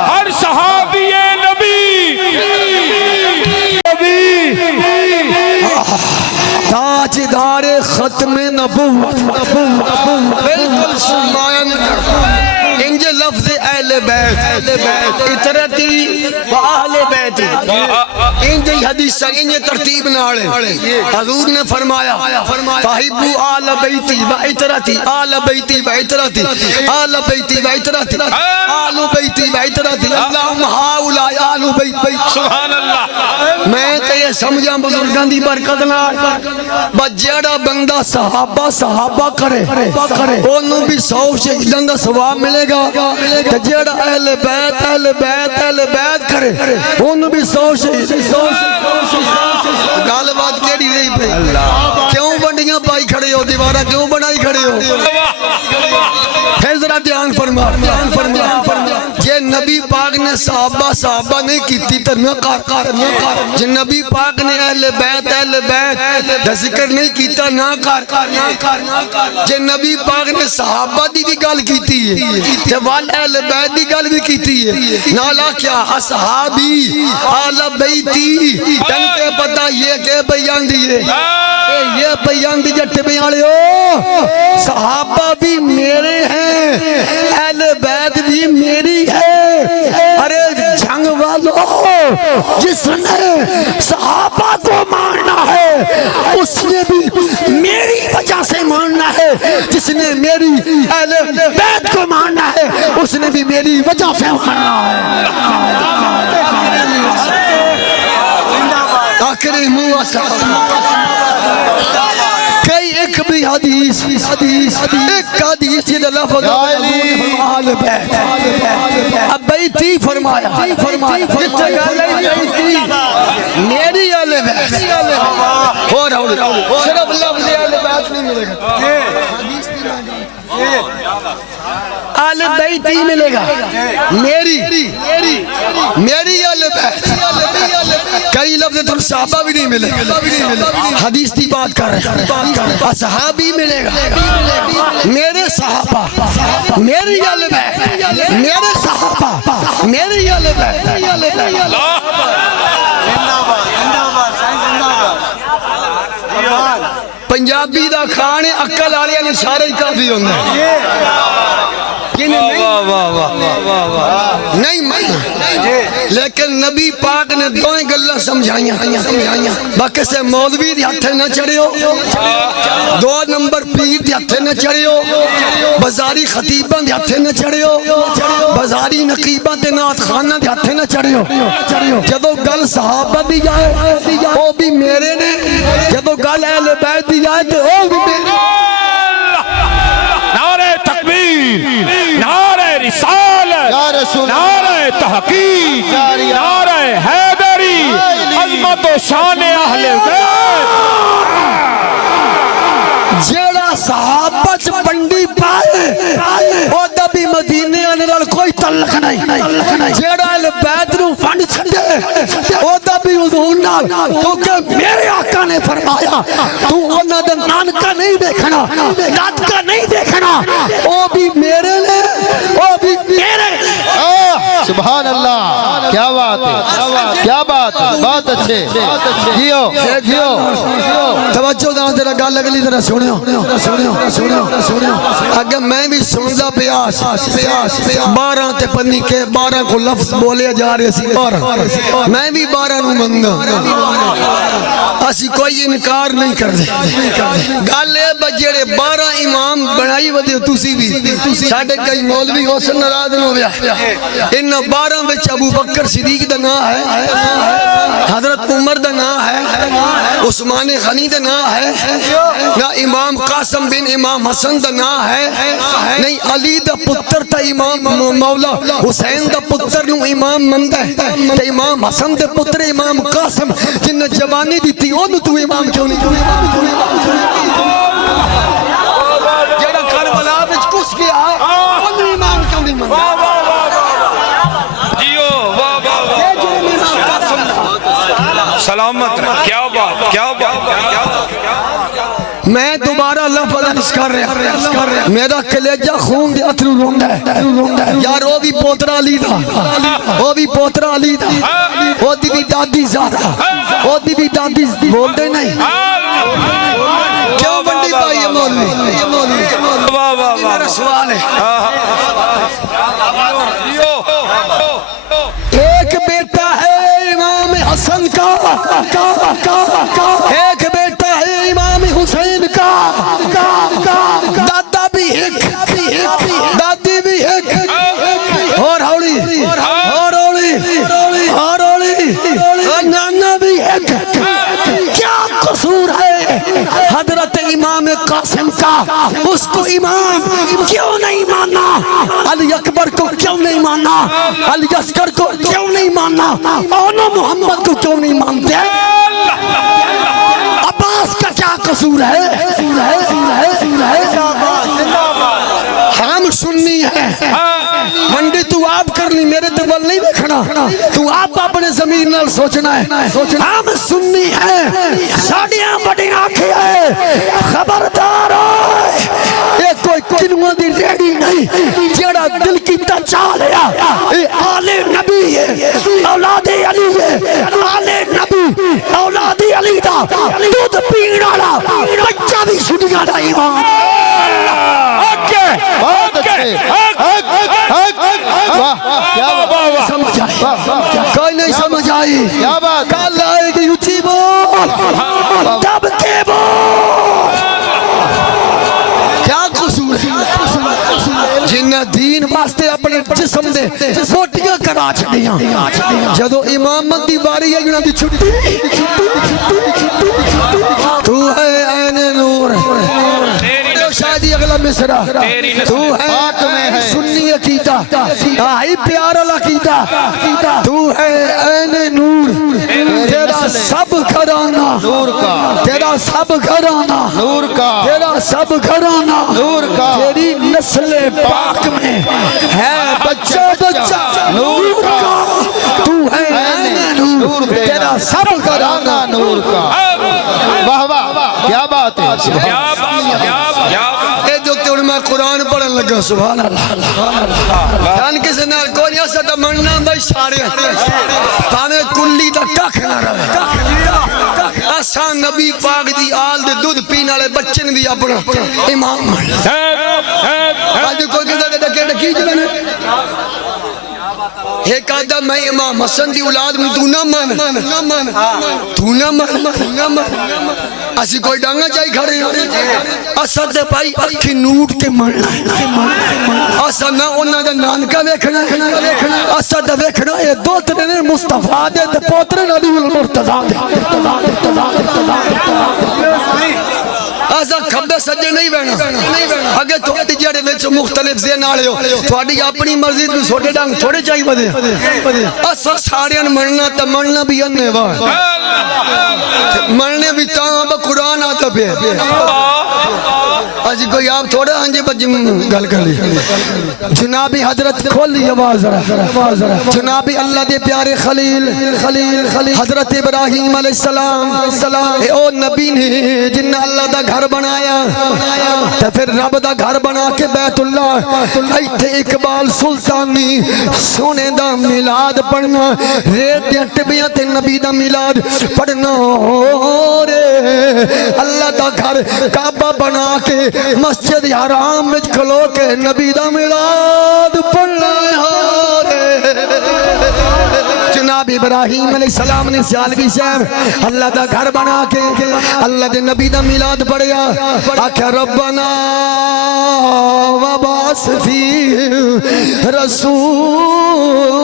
ہر صحابی نبی تاجدار ختم نبوت بالکل سمائن انجے لفظ اہل بیت اطرتی و اہل بیت انجے حدیث انجے ترتیب ناڑے حضور نے فرمایا فاہبو آل بیتی و اطرتی آل بیتی و اطرتی آل بیتی و اطرتی آل بیتی و اطرتی اللہم ہاؤلائی آل بیت سبحان اللہ میں تے یہ سمجھا بزرگان دی برکت نہ بجیڑا بندہ صحابہ کرے انہوں بھی 100 شہیدان دا ثواب ملے گا جیڑا اہل بیت کرے انہوں بھی 100 شہیدان گال بات کیڑی رہی پہ کیوں بنڈیاں پائی کھڑے ہو دیوارہ کیوں بنائی کھڑے ہو پھر ذرا دھیان فرما جے نبی نبی پاک نے صحابہ نہیں کیتی تے نہ کر جے نبی پاک نے اہل بیت دا ذکر نہیں کیتا نہ کر جے نبی پاک نے صحابہ دی بھی گل کیتی ہے تے وال اہل بیت دی گل بھی کیتی ہے نالا کیا اصحابی آل بیتی تن کے پتہ یہ کہ بیان دیئے یہ بیان دی جٹے بیانے ہو صحابہ بھی میرے ہیں اہل بیت بھی میری ہے ارے جنگ والوں جس نے صحابہ کو ماننا ہے اس نے بھی میری وجہ سے ماننا ہے جس نے میری اہل بیت کو ماننا ہے اس نے بھی میری وجہ سے ماننا ہے اکرم و کئی ایک بھی حدیث ایک حدیث یہ لفظ آل بیت اب بیتی فرمایا میری آل بیت صرف لفظ آل بیت نہیں ملے گا آل بیت ہی ملے گا میری آل بیت کئی لفظ تم صحابہ بھی نہیں ملے حدیث کی بات کر رہے ہیں اصحابی ملے گا میرے صحابہ میری آل بیت میرے صحابہ میری آل بیت پنجابی دا کھانے عقل آلیا نے سارے کافی ہوندے نہیں لیکن نبی پاک نے دوئیں گلہ سمجھائیاں باقی سے مولوی دی ہتھے نہ چڑھے ہو دو نمبر پیر دی ہتھے نہ چڑھے ہو بازاری خطیبان دی ہتھے نہ چڑھے ہو بازاری نقیبان دی نات خانہ دی ہتھے نہ چڑھے ہو جدو گل صحابہ دی جائے وہ بھی میرے نے جدو گل اہل بیت دی جائے تو وہ بھی میرے نعرہ تکبیر نعرہ رسالت نعرہ تحقیق نعرہ حیدری عظمت و شان اہل بیت جیڑا صحابہ چ پنڈی پائے او دبی مدینے آنے لال کوئی تعلق نہیں جیڑا اہل بیت نو فنڈ چھڑے او دبی حضور نال کیونکہ میرے آقا نے فرمایا تو انہاں دا نانکا نہیں دیکھنا دادکا نہیں دیکھنا او بھی میرے لے او بھی میرے سبحان اللہ کیا بات ہے کیا بات ہے بہت اچھے جیو توجہ دانا تیرا گال لگلی تیرا سنیو اگر میں بھی سنزا پیاس 12 تے پنی کے 12 کو لفظ بولے جا رہے سی 12 میں بھی 12 نو منگا اسی کوئی انکار نہیں کر دے گالے بجیڑے 12 امام بنائی ودے تُسی بھی ساڑھے کئی مولوی حسن نراز نو بیا ان 12 وچ ابو بکر صدیق دا نام ہے حضرت عمر دا نام ہے عثمان غنی دا نام ہے نہ امام قاسم بن امام حسن دا نام ہے نہیں علی دا پتر تا امام مولا حسین دا پتر نو امام مندہ ہے تا امام حسن دا پتر امام قاسم جن جوانی دی تھی انہوں تو امام کیوں نہیں جیڑا کربلا وچ کس گیا انہوں امام کیوں نہیں مندہ سلامت کیا بات میں دوبارہ لفظ عرض کر رہا میرا کلیجہ خون دے اترو روندا ہے یار وہ بھی پوترا علی دا وہ بھی پوترا علی دا وہ دی بھی دادی زارا وہ دی بھی دادی بول دے نہیں کیوں بندی بھائی یہ مولوی میرا سوال ہے ایک بیٹا ہے امام حسن کا ایک بیٹا ہے امام حسین کا دادا بھی ایک دادی بھی ایک اور ہوڑی نانا بھی ایک کیا قصور ہے حضرت امام قاسم کا اس کو امام کیوں نہیں ماننا علی اکبر کو کیوں نہیں ماننا علی اصغر کو کیوں نہیں ماننا اونا محمد کو کیوں نہیں مانتے عباس کا کیا قصور ہے ہم سننی ہے منڈی تو آپ کرنی میرے دماغ ویکھنا تو آپ اپنے ضمیر نال سوچنا ہے ہم سنی ہیں ساڈیاں بڑیاں آنکھیں ہیں خبردار اے کوئی کنواں دی ریڑی نہیں جڑا دل کی چا لیا اے آل نبی ہے اولاد علی ہے آل نبی اولاد علی دا دودھ پین والا بچہ بھی سنیا دا ایمان بہت اچھے کیا بات سمجھ آئی کوئی نہیں سمجھ آئی کیا بات کل آئے گی اچھی بول دب کے بول کیا قصور جنہ دین واسطے اپنے جسم دے روٹیاں کرا چھڑیاں جدو امامت دی باری ہے انہاں دی چھٹی تو ہے عین نور شاید اگلا مصرع تو ہے سنی عقیدہ آئی پیارا عقیدہ تو ہے عین نور تیرا سب گھرانہ نور کا تیرا سب گھرانہ نور کا تیرا سب گھرانہ نور کا تیری نسل پاک میں ہے بچہ بچہ نور کا تو ہے عین نور تیرا سب گھرانہ نور کا واہ واہ کیا بات ہے اے جو تیڑ میں قرآن پڑھن لگا سبحان اللہ جان کسی نال کوئی نہیں اسا تا مننا بھائی سارے پانے کلی تا ککھ نہ رہے اسا نبی پاک دی آل دے دودھ پین والے بچے نے بھی اپنا امام آج کوئی کہتا کہ ڈکے ڈکی جلنے ایک آدھا میں امام حسن دی اولاد میں تو نہ مان تو نہ مان اسی کوئی ڈانگا چاہی کھڑے اسد دے پائی اکھی نوٹ کے مرنا اسد نہ انہاں دا نانکا ویکھنا اسد دے ویکھنا یہ دو ترنے مصطفیٰ دے تے پوترے نبی المرتضیٰ دے آزا کھبے سجے نہیں بہنا اگر تو اٹھ جاڑے ویچ مختلف ذہن آڑے ہو تو اٹھ اپنی مرضی تو چھوٹے ڈانگ چھوڑے چاہی بدے اسا ساریان مرنا تا مرنا بھی اننے وار مرنے بھی تاں با قرآن آتا پہ آج کوئی آپ تھوڑا آنجے بجم گل کر لی جنابی حضرت کھول لی آواز ذرا جنابی اللہ دے پیارے خلیل حضرت ابراہیم علیہ السلام اے او نبی نے جن اللہ دا گھر بنایا تو پھر رب دا گھر بنا کے بیت اللہ ایتھے اقبال سلطانی سونے دا میلاد پڑھنا ریت دیا ٹبیاں تے نبی دا میلاد پڑھنا رے اللہ دا گھر کعبہ بنا کے مسجد حرام میں کھلو کے نبی دا میلاد پڑھنا رے جناب ابراہیم علیہ السلام نے سیالوی صاحب اللہ دا گھر بنا کے اللہ دے نبی دا میلاد پڑھیا آکھا ربنا وباس فی رسولا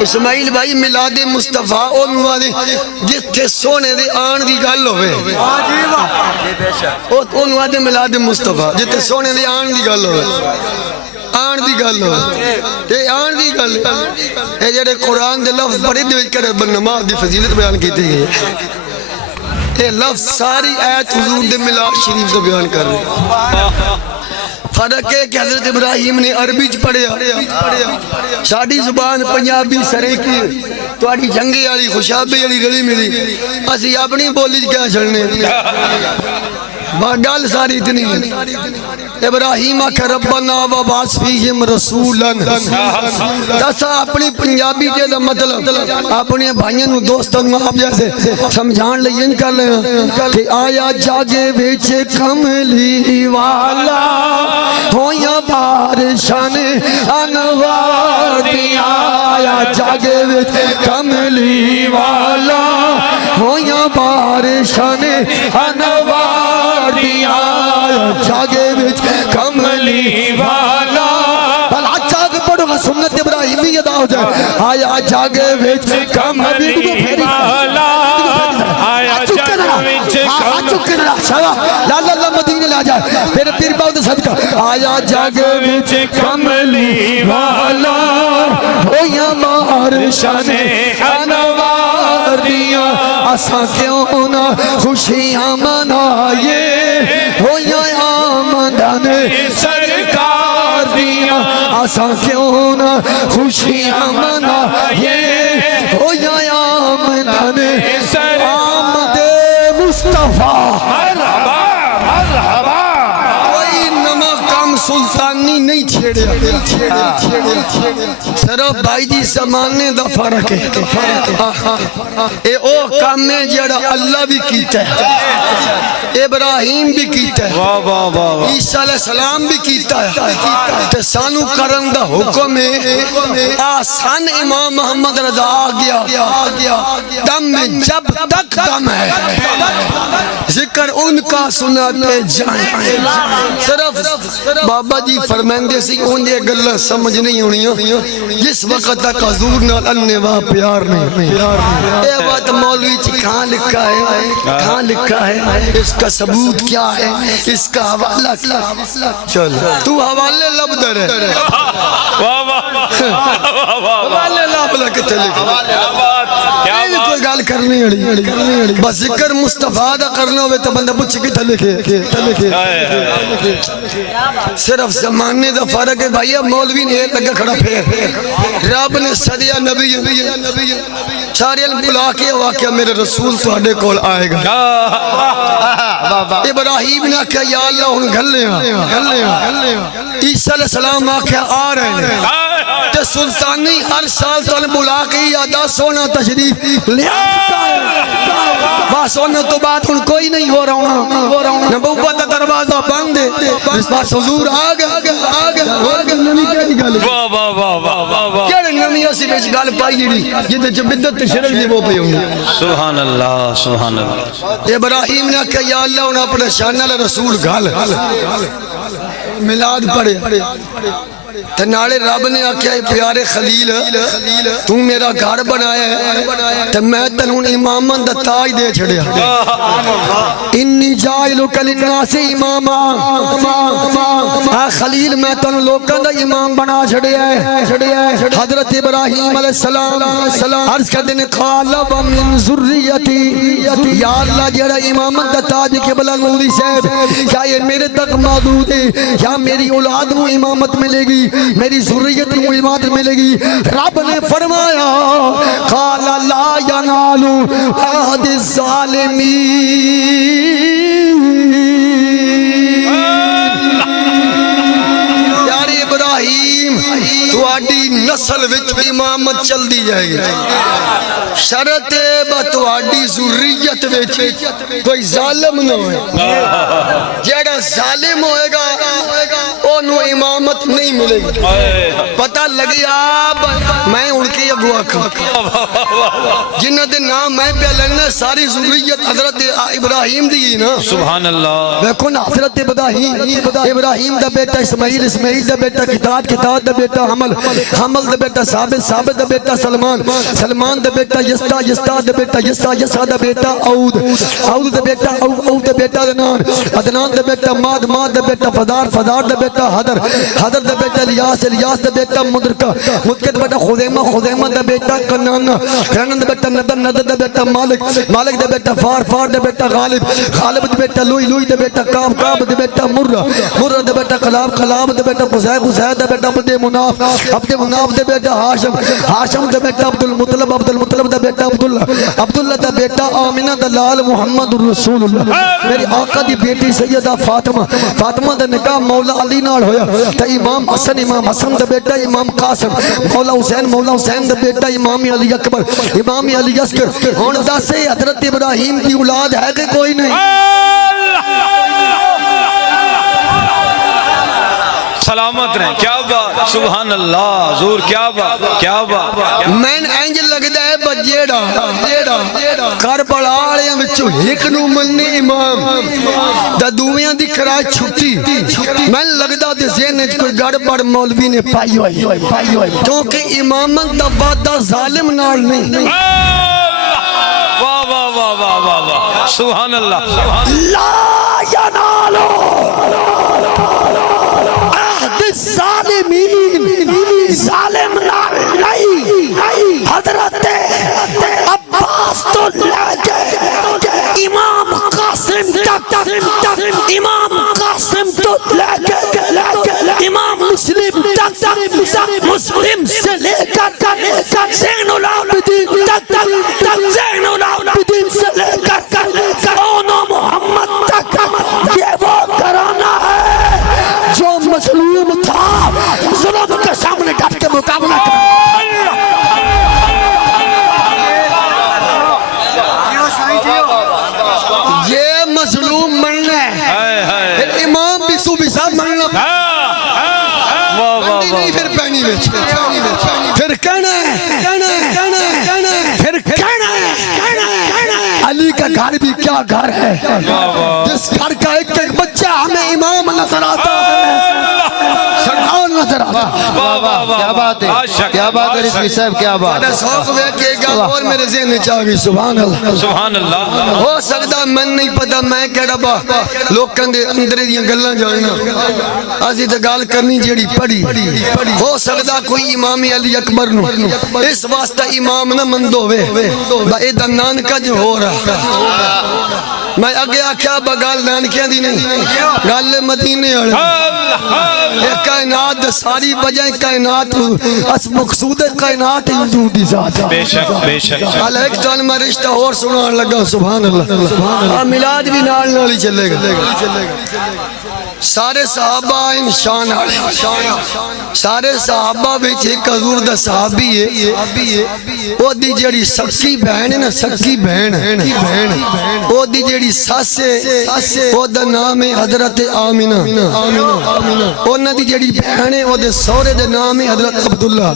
اسماعیل بھائی میلاد مصطفیٰ انہوں والے جس تھے سونے دے آن دی گل ہوئے انہوں والے میلاد مصطفیٰ جس تھے سونے دے آن دی گل ہوئے آن دی گل ہوئے تے آن دی گل اے جڑے قرآن دے لفظ پڑھے دے کرے نماز دی فضیلت بیان کیتے گئے اے لفظ ساری آیت حضور دے میلاد شریف دے بیان کر رہے فرق ہے کہ حضرت ابراہیم نے عربی پڑھیا ساڑی زبان پنجابی سرے کی تو آڑی جنگی آڑی خوشابی آڑی گلی ملی اسی اپنی بولی کیا چھڑنے گال ساری اتنی ابراہیم آکھا ربنا وبعث فیہم رسولا تسا اپنی پنجابی دے دا مطلب اپنے بھائیوں دوستوں آپ جیسے سمجھان لئین کر لیں کہ آیا جاگے ویچ کملی والا ہویا بارشان انوار دیا آیا جاگے ویچ کملی والا ہویا بارشان انوار دیا جاگے ویچ کملی والا بھلا جاگ پڑھو گا سنت ابراہیمی ادا ہو جائے آیا جاگے ویچ کملی والا آیا جاگے ویچ لا مدینہ لا جائے میرے پیر باؤں دے صدقہ آیا جاگے ویچ کملی والا ہویا مارشان انوار دیا اسا کیوں نہ خوشیاں منائے ہویا نے سرکار دیا آساں کیوں نہ خوشیاں منائے ہو یا آمدن آمد مصطفیٰ کوئی نمک کام سلطانی نہیں چھیڑیا صرف بھائی جی زمانے دا فرق ہے اے او کام ہے جڑا اللہ بھی کیتا ہے ابراہیم بھی کیتا ہے عیسیٰ علیہ السلام بھی کیتا ہے تے سانو کرن دا حکم ہے آسان امام محمد رضا آ گیا دم میں جب تک دم ہے ذکر ان کا سناتے جائیں صرف بابا جی فرمائندے سی انہیں گلہ سمجھ نہیں ہونی جس وقت تک حضور نال انیوا پیار نہیں اے بات مولوی جی کہاں لکھا ہے کہاں لکھا ہے اس کا ثبوت کیا ہے اس کا حوالہ کیا چل تو حوالے لب در ہے حوالے لب لکھتے لکھتے کوئی گال کرنی اڑی بس ذکر مصطفیٰ دا کرنا ہوئے تو بندہ پوچھ کے لکھے صرف زمانے دا فرق ہے بھائی مولوی نے ایک لگا کھڑا پھیر رب نے صدیہ نبی سارے بلا کے واقعہ میرے رسول تو اڈے کول آئے گا ابراہیم نے کہا یا اللہ ان گھلے عیسیٰ علیہ السلام آکھا آ رہے ہیں تے سلطانی ہر سال تو بلا کے یادہ سونا تشریف لیا بس ہونے تو بات ان کوئی نہیں ہو رہا ہوں نبوت دا دروازہ بند ہے بس حضور آگا نمی کہی گالے کیڑے نمی اسی بیچ گال پائی جیڑی یہ جو بدت شرک دی وہ پہ ہوں گے سبحان اللہ سبحان اللہ ابراہیم نے کہا یا اللہ انہیں اپنے شانہ رسول گھال ملاد پڑے تنالے رب نے آکھیا پیارے خلیل تو میرا گھر بنایا ہے تو میں تنہوں امامن دا تاج دے چھڑیا انی جائلو کلناس اماما خلیل میں تنہوں لوگوں دا امام بنا چھڑیا ہے حضرت ابراہیم علیہ السلام عرض کر دینے قال ومن ذریتی یا اللہ جڑا امامن دا تاج قبلہ نوری صاحب کیا یہ میرے تک محدود ہے یا میری اولاد مو امامت ملے گی میری ذریت کو امامت ملے گی رب نے فرمایا قال لا ینال عہد الظالمین یار ابراہیم تو آڈی نسل وچ امامت چل دی جائے گی شرط تو آڈی ذریت وچ کوئی ظالم نہ ہوئے جیڑا ظالم ہوئے گا انہوں امامت نہیں ملے گی پتہ لگی آپ میں ان کی اگوا کھا جنہ دے نام میں پہ لگنا ساری ذریت حضرت ابراہیم دی نا سبحان اللہ دیکھو نا حضرت ابراہیم دا بیٹا اسماعیل دا بیٹا کتاب دا بیٹا حمل دا بیٹا ثابت دا بیٹا سلمان دا بیٹا یستا دا بیٹا یسا دا بیٹا عود دا بیٹا عود دا بیٹا عدنان دا بیٹا ماد دا بیٹا فدار دا بیٹا حدر دا بیٹا الیاس دا بیٹا مدرکہ دا بیٹا خزیمہ دا بیٹا کنان دا بیٹا ندر دا بیٹا مالک دا بیٹا فار دا بیٹا غالب دا بیٹا لوئی دا بیٹا کاب دا بیٹا مرہ دا بیٹا قلاب دا بیٹا قزید دا بیٹا عبد مناف دا بیٹا ہاشم دا بیٹا عبدالمطلب دا بیٹا عبداللہ دا بیٹا آمینہ دا لال محمد رسول اللہ میری آقا دی بیٹی سیدہ فاطمہ دا نکاح مولا علی نال ہویا تا امام حسن دا بیٹا امام قاسم مولا حسین دا بیٹا امام علی اکبر امام علی اصغر ہون دا سے حضرت ابراہیم کی اولاد ہے کہ کوئی نہیں سلامت رہیں کیا بات سبحان اللہ حضور کیا بات مین اینجل لگتا ہے بجیڑا کربلا آلیاں بچو ایک نو منی امام دا دویاں دی کرائے چھوٹی میں لگتا دے ذہن کوئی گڑبڑ مولوی نے پائی ہوئی کیونکہ امامت دا وعدہ ظالم نال نہیں واہ سبحان اللہ لا ینالو ظالمین ظالم نہیں حضرت عباس تو لے گئے امام قاسم تک لے گئے امام مسلم تک مسلم سے لے کر زین العابدین تک زین العابدین سے لے کر دونوں محمد تک یہ وہ گھرانہ ہے جو مظلوم تھا ظلم کے سامنے ڈٹ کے مقابلہ کر یہ مظلوم مرنا ہے پھر امام بھی صوبی صاحب مرنا پھر پہنی میں پھر کہنا ہے پھر کہنا ہے علی کا گھر بھی کیا گھر ہے جس گھر کا ایک ایک بچہ ہمیں امام نظر آتا ہے سردار نظر آتا ہے کیا بات ہے کیا بات ہے رضوی صاحب کیا بات ہے سوچ ہوئے کہ ایک اور میرے ذہن میں چاہ گئی سبحان اللہ سبحان اللہ ہو سکتا میں نہیں پتا میں کہڑا با لوگ کندے اندرے دیاں گلاں جاننا آزی تے گال کرنی جیڑی پڑھی ہو سکتا کوئی امام علی اکبر نو اس واسطہ امام نہ مند ہوئے با ایدہ نانکہ جو ہو رہا میں اگے آکھیا با گال نانکیاں دی نہیں گال مدینے آڑے ایک کائنات ساری بجائے کائنات اس مقصود کائنات وجود دی ذات بے شک بے شک ایک جان میں رشتہ اور سنان لگا سبحان اللہ میلاد بھی نال نال ہی چلے گا سارے صحابہ انشان آڑے سارے صحابہ بیچ ایک حضور دا صحابی ہے وہ دی جیڑی سکی بہن ہے نا سکی بہن وہ دی جیڑی ساس ہے وہ دا نام ہے حضرت آمینہ انہ دی جیڑی بہن ہے وہ دے سورے دے نام ہے حضرت عبداللہ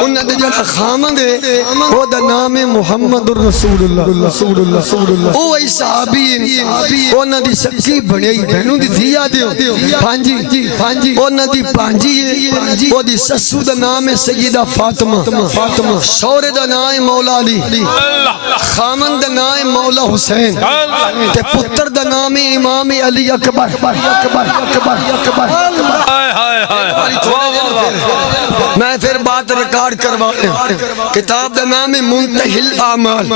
انہ دی جیڑا خامد ہے وہ دا نام ہے محمد الرسول اللہ وہ ای صحابی ہے انہ دی سکی بڑی بہنوں دی دیا دیو پانجی انہ دی پانجی ہے وہ دی سسو دا نام ہے سیدہ فاطمہ سورے دا نام ہے مولا علی خامن دا نام ہے مولا حسین تے پتر دا نام ہے امام علی اکبر میں پھر بات ریکارڈ کروا کتاب دا نام ہے منتہی الاعمال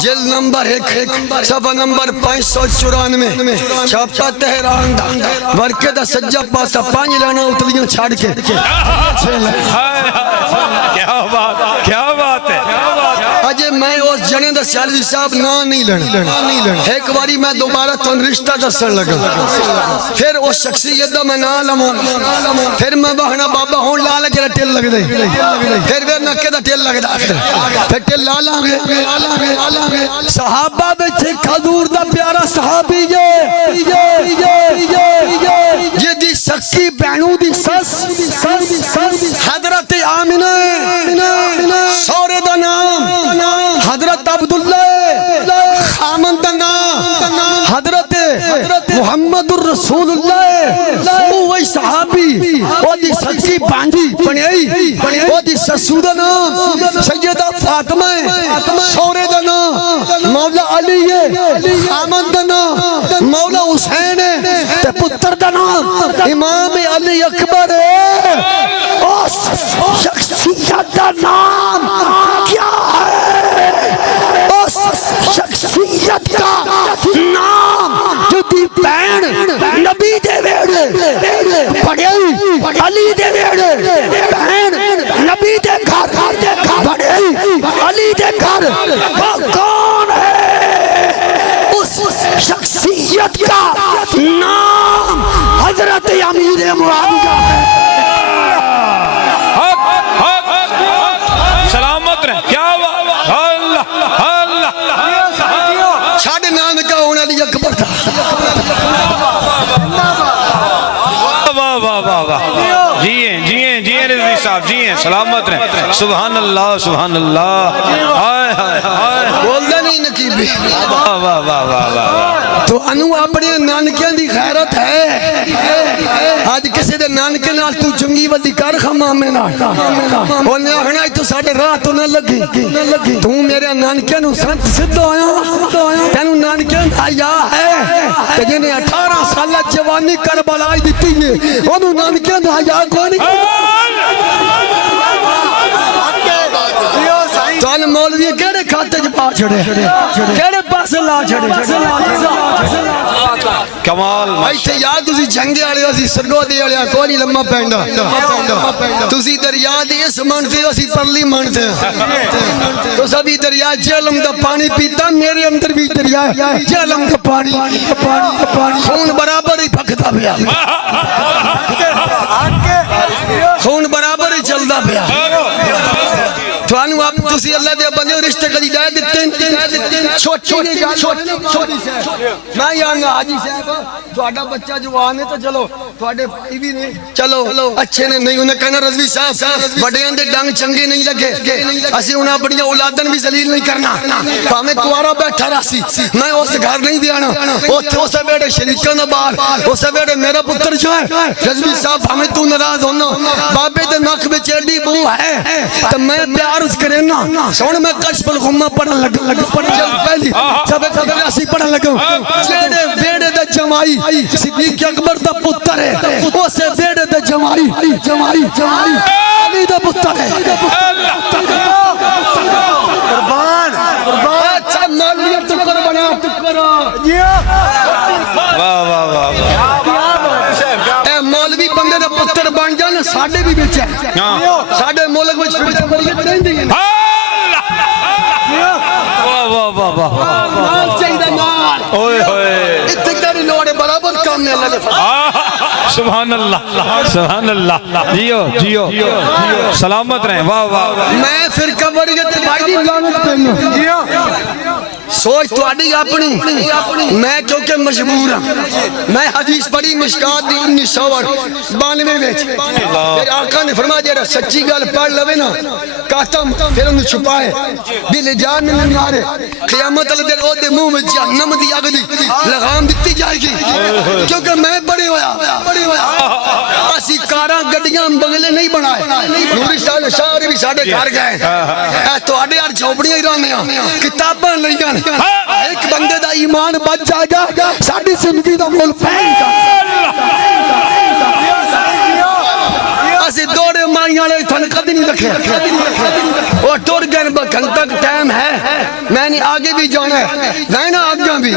جلد نمبر 1 صفحہ نمبر 594 چھاپا تہران دا ورکے دا سجا پاسا 5 لانا اتلیاں چھاڑ کے کیا بات ہے اجے میں اس جنے دا سیالوی صاحب نہیں لڑنا ایک باری میں دوبارہ تن رشتہ دسن لگا پھر اس شخصیت دا میں نہ لموں پھر میں بہنا بابا ہون لالا جرہ ٹیل لگ دے پھر نکے دا ٹیل لگ دا پھر ٹیل لالا گے صحابہ بیٹھے حضور دا پیارا صحابی یہ دی سکی بہنوں دی سس حضرت آمینہ سورے دا نام حضرت عبداللہ خامن دا نام حضرت محمد الرسول اللہ وہی صحابی وہ دی سکی بانجی بنیائی وہ دی سسو دا نام سیدہ فاطمہ سورے دا نام مولا علی خامن دا نام مولا حسین تے پتر دا نام امام علی اکبر اس شخصیت دا نام کیا ہے اس شخصیت کا نام جو دی بین نبی دے ویڑے پڑھے علی دے ویڑے بین نبی دے گھر پڑھے علی دے گھر وہ کون ہے اس شخصیت کا نام حضرت امیر معاویہ ہے سلامت رہے کیا اللہ اللہ چھاڑ نانکہ ہونا علی اکبر تھا جیئے رضوی صاحب جیئے سلامت رہے سبحان اللہ سبحان اللہ بول دے نہیں نقیبی تو انو اپنے نانکیاں دی غیرت ہے آج کسی دے نانکے نال تو چنگی ودی کر خمامے نال انہیں آخنا تو ساڑھے راہ تو نہ لگی تو میرے نانکے نو سنت صدھ ہویا تینو نانکے آیا ہے کہ جنہیں 18 سالہ جوانی کربلائی دیتی ہے انہوں نانکے آیا کونی تو ان مولوی کہڑے کھاتے جو پا چھڑے کہڑے پاس کمال ایتھے یار تسی جنگے والے اسی سرگودے والے کوئی نہیں لمبا پیندا تسی دریا دے اس منتے اسی پرلی منتے تو سبھی دریا جہلم دا پانی پیتا میرے اندر بھی دریا جہلم دا پانی خون برابر ہی پھکتا پیا خون برابر ہی چلدا پیا توانو آپ تسی اللہ دے بندے رشتے کدی دے دیتے چھوٹی میں یہاں حاجی صاحب تھوڑا بچہ جوان ہے تو چلو تھوڑے بھائی بھی نہیں چلو اچھے نے نہیں انہیں کہنا رضوی صاحب بڑے اندے ڈنگ چنگے نہیں لگے اسی انہیں بڑی اولادن بھی ذلیل نہیں کرنا ہمیں کوارا بیٹھا راسی میں اس گھر نہیں دیانا اسے بیٹے شریکہ نبار اسے بیٹے میرا پتر جو ہے رضوی صاحب ہمیں تو نراز ہونا بابے دے ناک میں چیڑی بو ہے تو میں پیار اس کرے نا سوڑ میں کشف الغمہ پڑھن لگا جل پہلی سب راسی پڑھن لگا چیڑے بیڑے دے جمائی صدیق اکبر دا پتر ہے اسے بیڑے دے جمائی علی دا پتر ہے قربان اچھا مولویت تکر بنا واہ واہ واہ اے مولوی بندے دا پتر بن جانا ساڑھے بھی بیچے ساڑھے مولک میں چھوٹے مولویت نہیں دی واہ واہ واہ واہ مال چاہیدہ مال اوئے ہوئے اتکاری لوڑے برابر کام میں اللہ نے سبحان اللہ سبحان اللہ جیو سلامت رہیں واہ واہ میں فرقہ بڑیت بھائی دی لانت پہنوں سوچ تو آڈی اپنی میں کیونکہ مجبور ہوں میں حدیث پڑھی مشکات دی 1992 میں میرے آقا نے فرما جائے سچی گال پڑھ لوے نا کہتا پھر انہیں چھپائے دل جان میں نہیں آرے قیامت اللہ دے او دے منہ میں جہنم دی آگ دی لغام دیتی جائے گی کیونکہ میں بڑے ہویا اسی کاراں گڈیاں بنگلے نہیں بنائے نوری شاہر بھی ساڑھے گھر گئے تو آڈے یار جھوپڑیاں ہی رہنے کتاباں نہیں گئے ایک بندے دا ایمان بچ جائے گا ساڑھی زندگی دا مول پہن گا اسی دوڑے مائیں آلے تھن قدی نہیں رکھے اور ٹور گئے بکھن تک ٹائم ہے میں نے آگے بھی جانا ہے وینا آگے بھی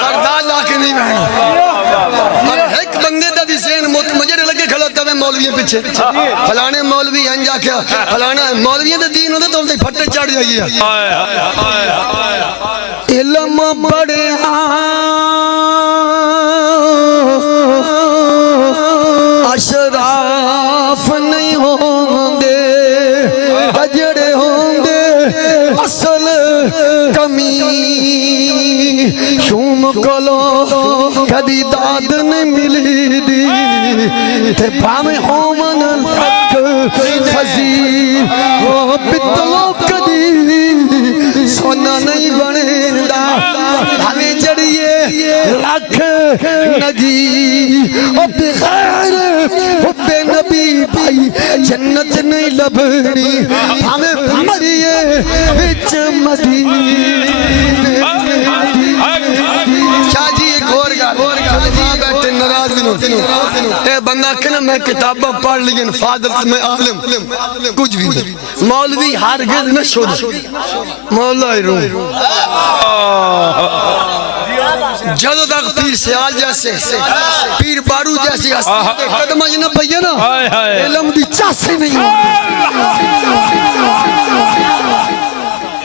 پرداد آکے نہیں وینا ایک بندے دا بھی سین مجھے لگے کھڑا تھا میں مولوی پیچھے فلانے مولوی انجا کیا فلانا مولوی دا دین ہوتا تو انہیں پھٹے چاڑ جائیے علم بڑے اشراف نہیں ہوں گے اجڑے ہوں گے اصل کمی شوم کلو کدی داد نہیں ملی دی تے پامے ہومن حق خزی وہ پتلو کدی سونا نہیں بنے دا ہمیں جڑیے لکھ نگی او بغیر حب نبی بھائی جنت نہیں لبنی ہمیں مریے وچ مدینے شاہ جی ایک اور گا بیٹھے نراز بھی نو اے بندہ کہنا میں کتابہ پڑھ لیکن فادر میں عالم کچھ بھی نہیں مولوی ہرگز نہ چھوڑ مولا ہی رو جدو تک پیر سیال جیسے پیر بارو جیسی ہستی قدم اجنہ پہیے نا علم دی چاسے نہیں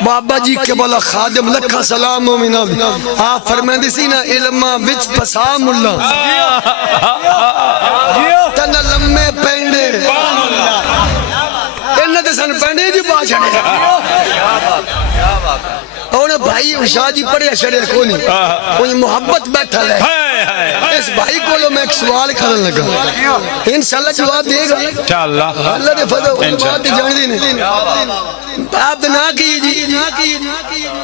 بابا جی کے بولا خادم لکھا سلام مومنہ آپ فرمائیں دی سی نا علمہ وچ پسام اللہ تنہ لمحے پینڈے انہ دے سن پینڈے جی باچھنے انہیں بھائی شاہ جی پڑھے شڑے کونی انہیں محبت بیٹھا لے اس بھائی کو لو میں ایک سوال کھڑن لگا انشاءاللہ جواب دے گا اللہ دے فضل بات دی جانے دینے آپ نہ کیجی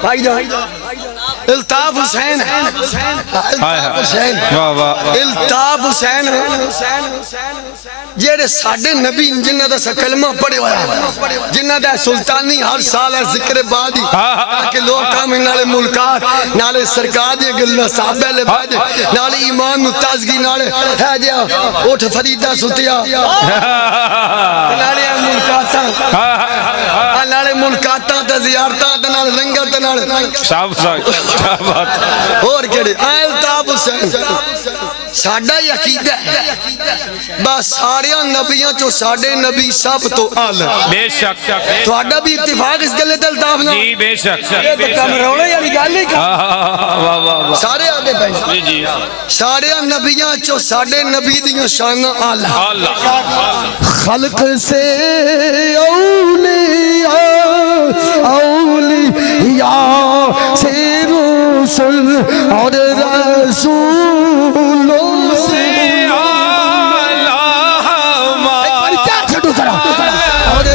بھائی جان الطاف حسین الطاف حسین جیڑے ساڑھے نبی جنہ دا سا کلمہ پڑے ہویا جنہ دا سلطانی ہر سال ہے ذکر بادی تاکہ لوگ کام نالے ملکات نالے سرکار دے گلنا صحابہ لے بھاجے نالے ایمان متازگی نالے ہے جیا اوٹھ فریدہ ستیا نالے ملکاتا نالے ملکاتا تے زیارتاں تے نال لنگر تے نال صاحب کیا بات ہے اور کہڑے الطاف حسین ساڈا ہی عقیدہ ہے بس سارے نبیوں چوں ساڈے نبی سب تو اعلی بے شک تہاڈا بھی اتفاق اس گلے تے الطاف نال جی بے شک کم روڑے والی گل نہیں واہ واہ واہ سارے آگے پہ جی جی سارے نبیوں چوں ساڈے نبی دیاں شاناں اعلی اللہ خلق سے اولیاء اولیاء سے رسل اور رسولوں سے اور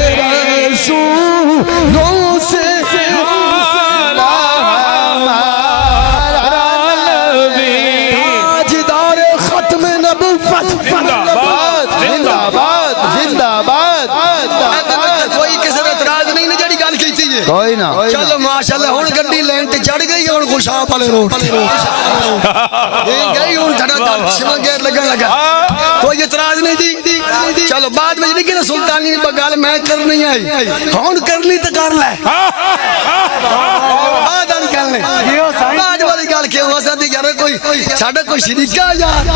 رسولوں سے تاجدار ختم نبوت زندہ باد کوئی کسی نے اعتراض نہیں جڑی گل کیتی ہے کوئی نہ چلو ماشاءاللہ ہن گڈی لین تے چڑھ گئی ہن خوشاب والے روڈ تے گئی ہن ٹھڑا سیما گیٹ لگن لگا کوئی اعتراض نہیں جی چلو بعد میں نہیں کہ سلطانی گل میں کرنی آئی ہن کرنی تے کر لے بعد والی گل نہیں بعد والی گل کیوں اساں دی یار کوئی ساڈا کوئی شریکا یار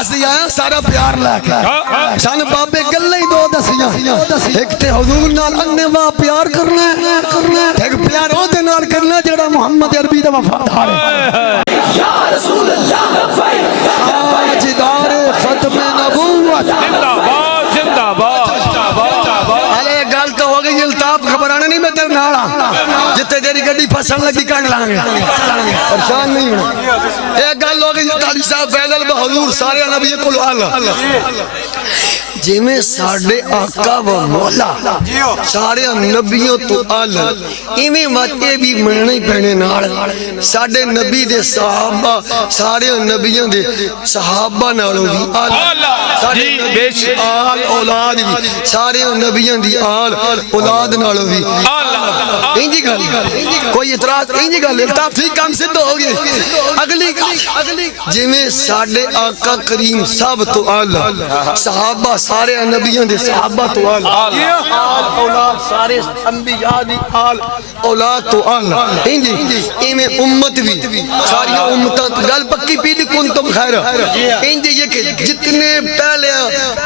اسی آیا سارا پیار لے کے سن بابے گلاں ہی دو دسیاں ایک تے حضور نال انوا پیار کرنا ایک پیار او دے نال کرنا جڑا محمد عربی دا وفادار ہے یا رسول اللہ تاجدار ختم نبوت زندہ باد ارے گل تو ہو گئی الطاف خبرانے نہیں میں تیرے نال جتے تیری گڈی پھسن لگی کڈ لان گے پریشان نہیں ہونا اے گل ہو گئی قاضی صاحب فیضل بحضور سارے نبی کول اعلی جی میں ساڑھے آقا و مولا سارے نبیوں تو اعلی ایویں واتے بھی مننے ہی پینے نال ساڑھے نبی دے صحابہ سارے نبیوں دے صحابہ نالوں بھی اعلی ساڑھے نبی دی آل اولاد بھی سارے نبیوں دی آل اولاد نالوں بھی انجی گل کوئی اعتراض انجی گل الطاف ٹھیک کام سدھ ہو گئے اگلی جی میں ساڑھے آقا کریم سب تو اعلی صحابہ سارے نبیوں دے صحابہ تو اعلی آل اولاد سارے انبیاء دی آل اولاد تو اعلی انجی ایمیں امت بھی ساری امتاں گل پکی پیدی کنتم خیر انجی یہ کہ جتنے پہلے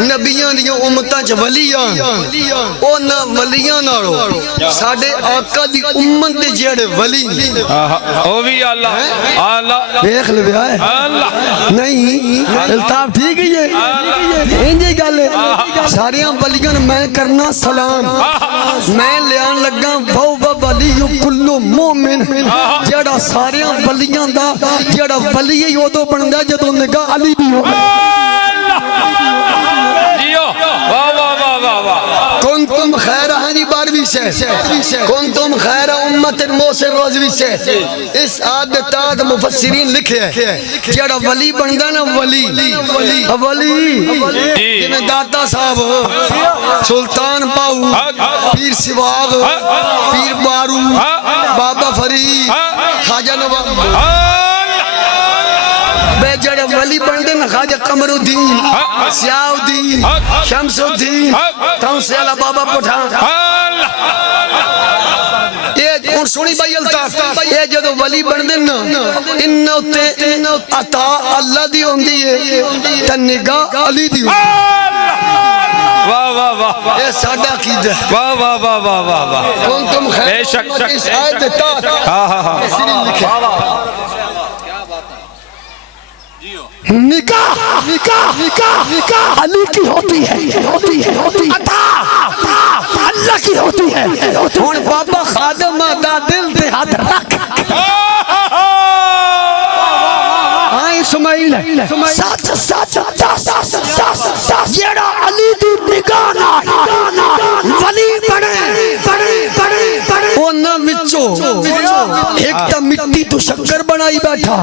نبیوں دی امتاں چ ولیاں او نہ ولیاں نالو ساڈے آقا دی امت دے جڑے ولی او بھی اللہ اللہ دیکھ لے ہے نہیں الطاف ٹھیک ہی ہے انجی گل ساریاں ولیاں میں کرنا سلام میں لیان لگا وہ ولی کل مومن جڑا ساریاں ولیاں دا جڑا ولی ہی ادو بندا جدوں نگاہ علی دی ہو کنتم خیر ہنی باروی سے کنتم خیر امت موسر روزوی سے اس عادتات مفسرین لکھے ہیں جڑا ولی بندہ نا ولی جنہیں داتا صاحب سلطان پاؤ پیر سواغ پیر بارو بابا فرید خواجہ نواب بے جڑے ولی بندے نا خواجہ قمر الدین سیاہ الدین شمس الدین تنسیالہ بابا پٹھان اور سنی بھائی الطاف یہ جدو ولی بندے نا انہوں تے عطا اللہ دی ہوندی ہے تنگاہ علی دی واہ واہ واہ یہ سادہ عقیدہ ہے واہ واہ واہ واہ واہ واہ کنتم بے خیر شک اس آیت تات سنی لکھے نکاح علی کی ہوتی ہے عطا اللہ کی ہوتی ہے ہن بابا خادم دا دل تے ہاتھ رکھ ہاں اسماعیل سچ جیڑا علی دی نگاہ نال ولی بنے اونا وچوں ایک تا مٹی تو شکر بنائی بیٹھا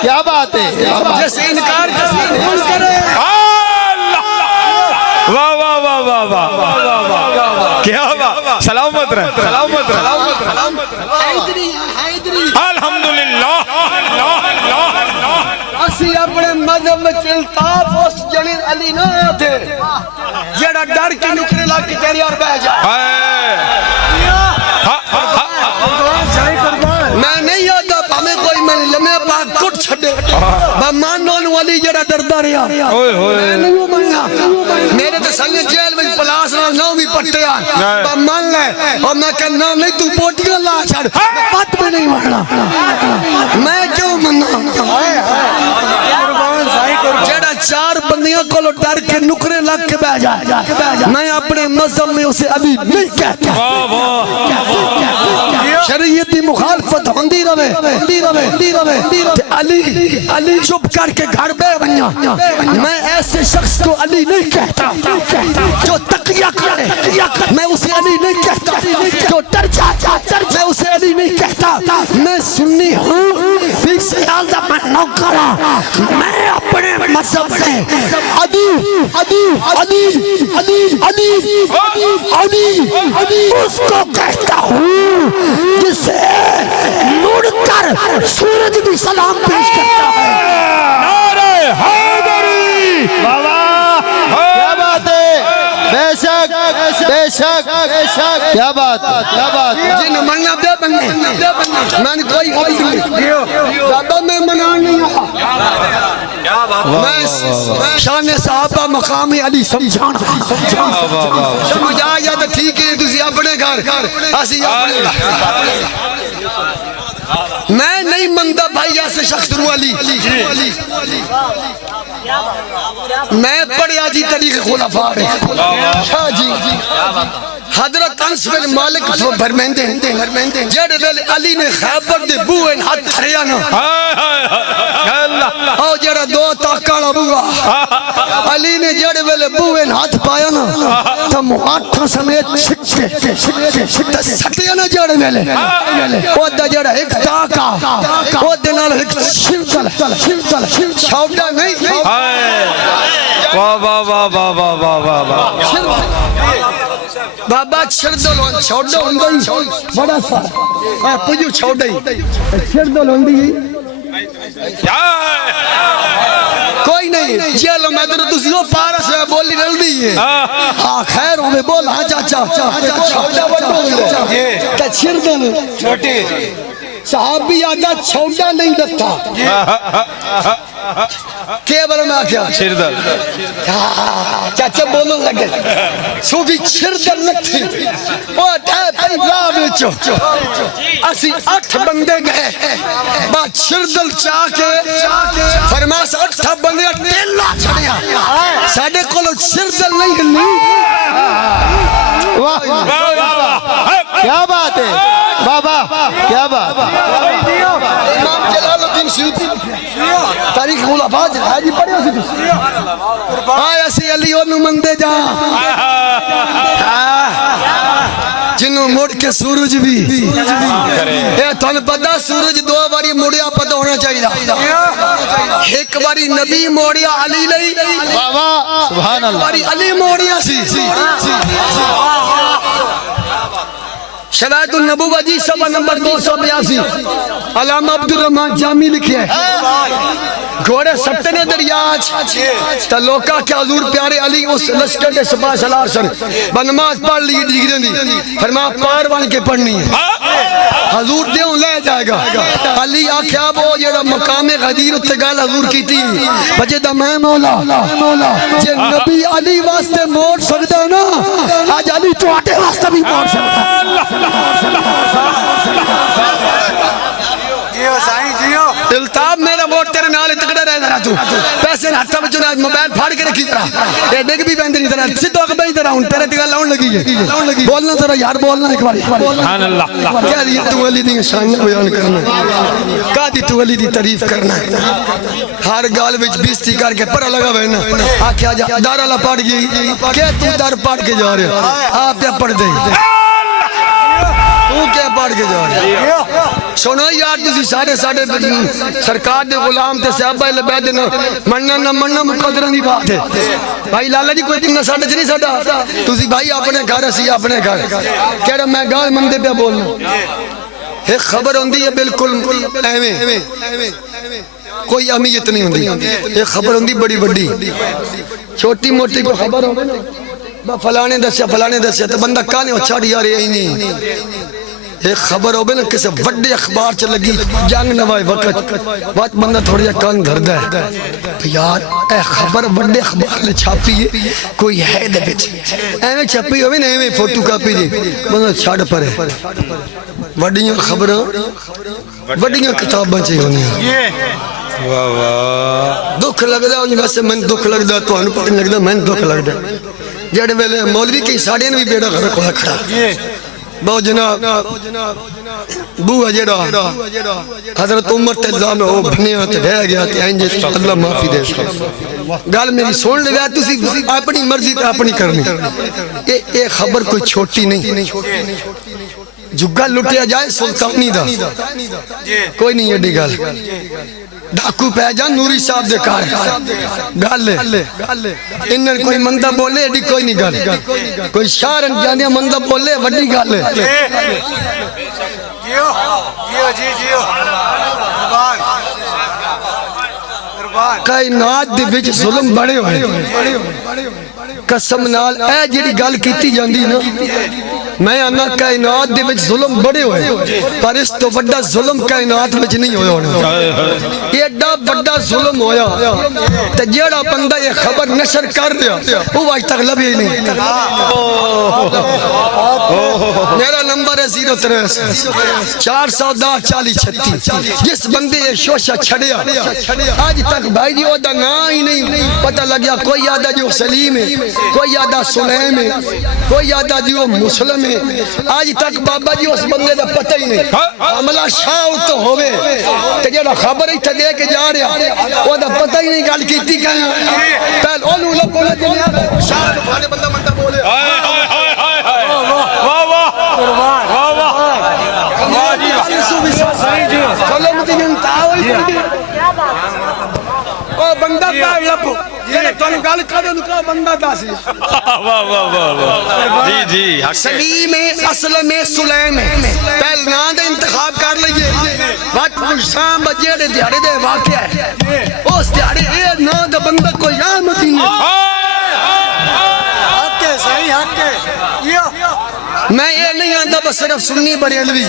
کیا بات ہے جیسے انکار کرے واہ واہ واہ واہ واہ کیا واہ سلامت رہے الحمدللہ اسی اپنے مذہب جنب میں الطاف اس جنے علی نہ تھے جڑا ڈر کے نکلے لگ کے تیری اور بہ جائے میں نہیں آتا ہمیں کوئی میں لمحے پاک کٹ چھڑے بمانون والی جڑا ڈردا رہا میں نہیں ہوں منگا میرے تو سنگے جیل میں پلاس نہ بھی پٹے آن بمان لے اور میں کہنا نہیں تو پوٹی اللہ چھڑ بات میں نہیں مارنا میں کیوں مننا جڑا چار بندیاں کو لو ڈر کے نکرے لگ کے بہ جائے میں اپنے مذہب میں اسے ابھی نہیں کہتا شریعتی مخالفت ہوندی رہے علی چپ کر کے گھر بے بنیا میں ایسے شخص کو علی نہیں کہتا جو تقیہ کرے میں اسے علی نہیں کہتا جو ڈر جاتا میں اسے علی نہیں کہتا میں سنی ہوں پھر سیال دا میں نوکرا میں اپنے مذہب سے علی اس کو کہتا ہوں جسے مڑ کر سورج بھی سلام پیش کرتا ہے نعرہ حیدری کیا بات ہے بے شک بے شک کیا بات جن مننا بے بننے میں نے کوئی غلط نہیں بابا میں منان نہیں ہوں میں شان صحابہ مقام علی سمجھانا سمجھا یا تو ٹھیک ہے تسی اپنے گھر اسی اپنے گھر میں نہیں مندہ بھائی ایسے شخص رو علی میں پڑھیا جی طریق خلفاء ہے جی حضرت انس بن مالک برمندے جڑے ویلے علی نے خیبر دے بوئن ہاتھ دھریا نا او جڑا دو تاکالا بوا علی نے جڑے ویلے بوئن ہاتھ پایا نا تم آٹھا سمیت چھکتے سٹیا نا جڑے ویلے او دا جڑا ایک تاکا او دنال ایک چھلکل چھوٹا نہیں بابا چھردل ہوں چھوڑا ہوں بڑا سارا پجو چھوڑا ہی چھردل ہوں کوئی نہیں جیلو میں تو تسی وہ پارس ہے بولی رل دی ہے خیر ہوں بول ہاں چاچا چھوڑا بڑا ہوں کہ چھردل چھوٹی صحابی آدھا چھوڑا نہیں رکھتا کیا بڑا میں آکھیا چھردل چاچا بولوں لگے صوفی چھردل لکھتی وہ ٹھائے پہی راہ بیچو اسی 8 بندے گئے بات چھردل چاہ کے فرماس 8 بندے ٹیلا چھڑیا ساڑھے کولو چھردل نہیں ہلنی کیا بات ہے بابا کیا بات امام جلال الدین سیوطی تاریخ خلفاء ہے جی پڑھے اسی آیا سی علی انہوں مندے جا جنہوں مڑ کے سورج بھی اے تھن پتا سورج 2 باری مڑیا پتا ہونا چاہیے ایک باری نبی موڑیا علی لئی بابا سبحان اللہ باری علی موڑیا سی شرائط النبوہ جی صفحہ نمبر 282 علامہ عبدالرحمن جامی لکھے گھوڑے سٹے نے دریاج تا لوکا کہ حضور پیارے علی اس لشکر کے سپاہ سالار سن بنماز پڑھ لی ڈگریں دی فرما پار بان کے پڑھنی ہے حضور دیوں لے جائے گا علی آکھیا وہ جڑا مقام غدیر اتگال حضور کی تھی بجے دا میں مولا جے نبی علی واسطے موڑ سکتا نا آج علی تو آٹے واسطے بھی موڑ سکتا التاب میرا ووٹ تیرے نالے تکڑا رہ ذرا تو پیسے ہاتھا بچوں نے موبائل پھاڑ کے رکھی ذرا یہ ڈگ بھی بہندے نہیں ذرا سدھو اک بھائی ذرا ہوں تیرے تکڑا لاؤن لگی ہے بولنا ذرا یار بولنا ایک باری سبحان اللہ کیا دی تو علی دی شان بیان کرنا کا دی تو علی دی تعریف کرنا ہر گال وچ بیستی کر کے پرا لگا بہنا آکھیا جا دار والا پڑھ گئی کہ تو دار پڑھ کے جا رہے آپ پہ پڑھ دے تو کیا پڑھ کے جا رہے سنو یار تسی سارے سرکار دے غلام تے صحابہ لبے دینا مننا نہ مننا مقدرہ نہیں بات ہے بھائی لالا جی کوئی دن ساڑھے نہیں ساڑھا تسی بھائی اپنے گھر اسی اپنے گھر کہہ رہا میں گال مندے پہ بولنا ایک خبر ہوندی ہے بالکل ایویں کوئی اہمیت نہیں ہوندی، ایک خبر ہوندی بڑی بڑی، چھوٹی موٹی کوئی خبر ہو فلانے دسیا تو بندہ کہنے ہو چھاڑ یار یہی نہیں، ایک خبر ہو نا کسی وڈے اخبار چ لگی جنگ نوائے وقت بندہ تھوڑا جا کان دھردا ہے یار اے خبر وڈے اخبار نے چھاپی ہے کوئی ہے دے وچ ایویں چھپی ہوے نا ایویں فوٹو کاپی دی بندہ چھڑ پرے وڈیاں خبراں وڈیاں کتاباں چ ہونیاں واہ واہ دکھ لگدا ہے ویسے میں دکھ لگدا تانوں پتہ نہیں لگدا میں دکھ لگدا جڑے ویلے مولوی کئی ساڈے نے بھی بیڑا غرق ہویا کھڑا بہو جناب بوہ جڑا حضرت عمر تے الزام ہے وہ بھنیا تے رہ گیا تے انج اللہ معافی دے گل میری سن لے تسی اپنی مرضی تے اپنی کرنی اے خبر کوئی چھوٹی نہیں جگہ لٹیا جائے سلطانی دا کوئی نہیں ایڈی گل ڈاکو پہ جا نوری صاحب دے کار گل انہاں کوئی مندہ بولے ایڈی کوئی نہیں گل کوئی شارن جانیا مندہ بولے وڈی گل کائنات دے وچ ظلم بڑے ہوئے قسم نال اے جڑی گل کیتی جاندی نا میں آنا کائنات دے وچ ظلم بڑے ہوئے پر اس تو بڑا ظلم کائنات وچ نہیں ہویا ہونا ایڈا بڑا ظلم ہویا تے جیڑا بندہ یہ خبر نشر کر دیا وہ آج تک لبھی نہیں میرا نمبر ہے 063 410 40 36 جس بندے یہ شوشہ چھڑیا آج تک بھائی جی وہ دا نا ہی نہیں پتہ لگیا کوئی یادہ جو سلیم ہے کوئی یادہ سلیم ہے کوئی یادہ جو مسلم ہے آج تک بابا جی اس بندے دا پتہ ہی نہیں عملہ شاہ تو ہوئے کہ جیڑا خبر ہی تھا دے کے جا رہا وہ دا پتہ ہی نہیں گل کیتی کہاں پہل اونو لب بولا جنیا شاہ دفانے بندہ مندہ بولے واہ واہ بندہ کا لب تانوں گل کرے نو کہ بندہ داسی واہ واہ واہ جی جی سلیم اسلم سلیم پہل نام دا انتخاب کر لئیے وقت شام بجیڑے دیارے دے واقعہ ہے اس دیارے اے نام دا بندہ کوئی آمد ہی نہیں حق ہے صحیح حق ہے میں یہ نہیں آندا بس صرف سنی بریلوی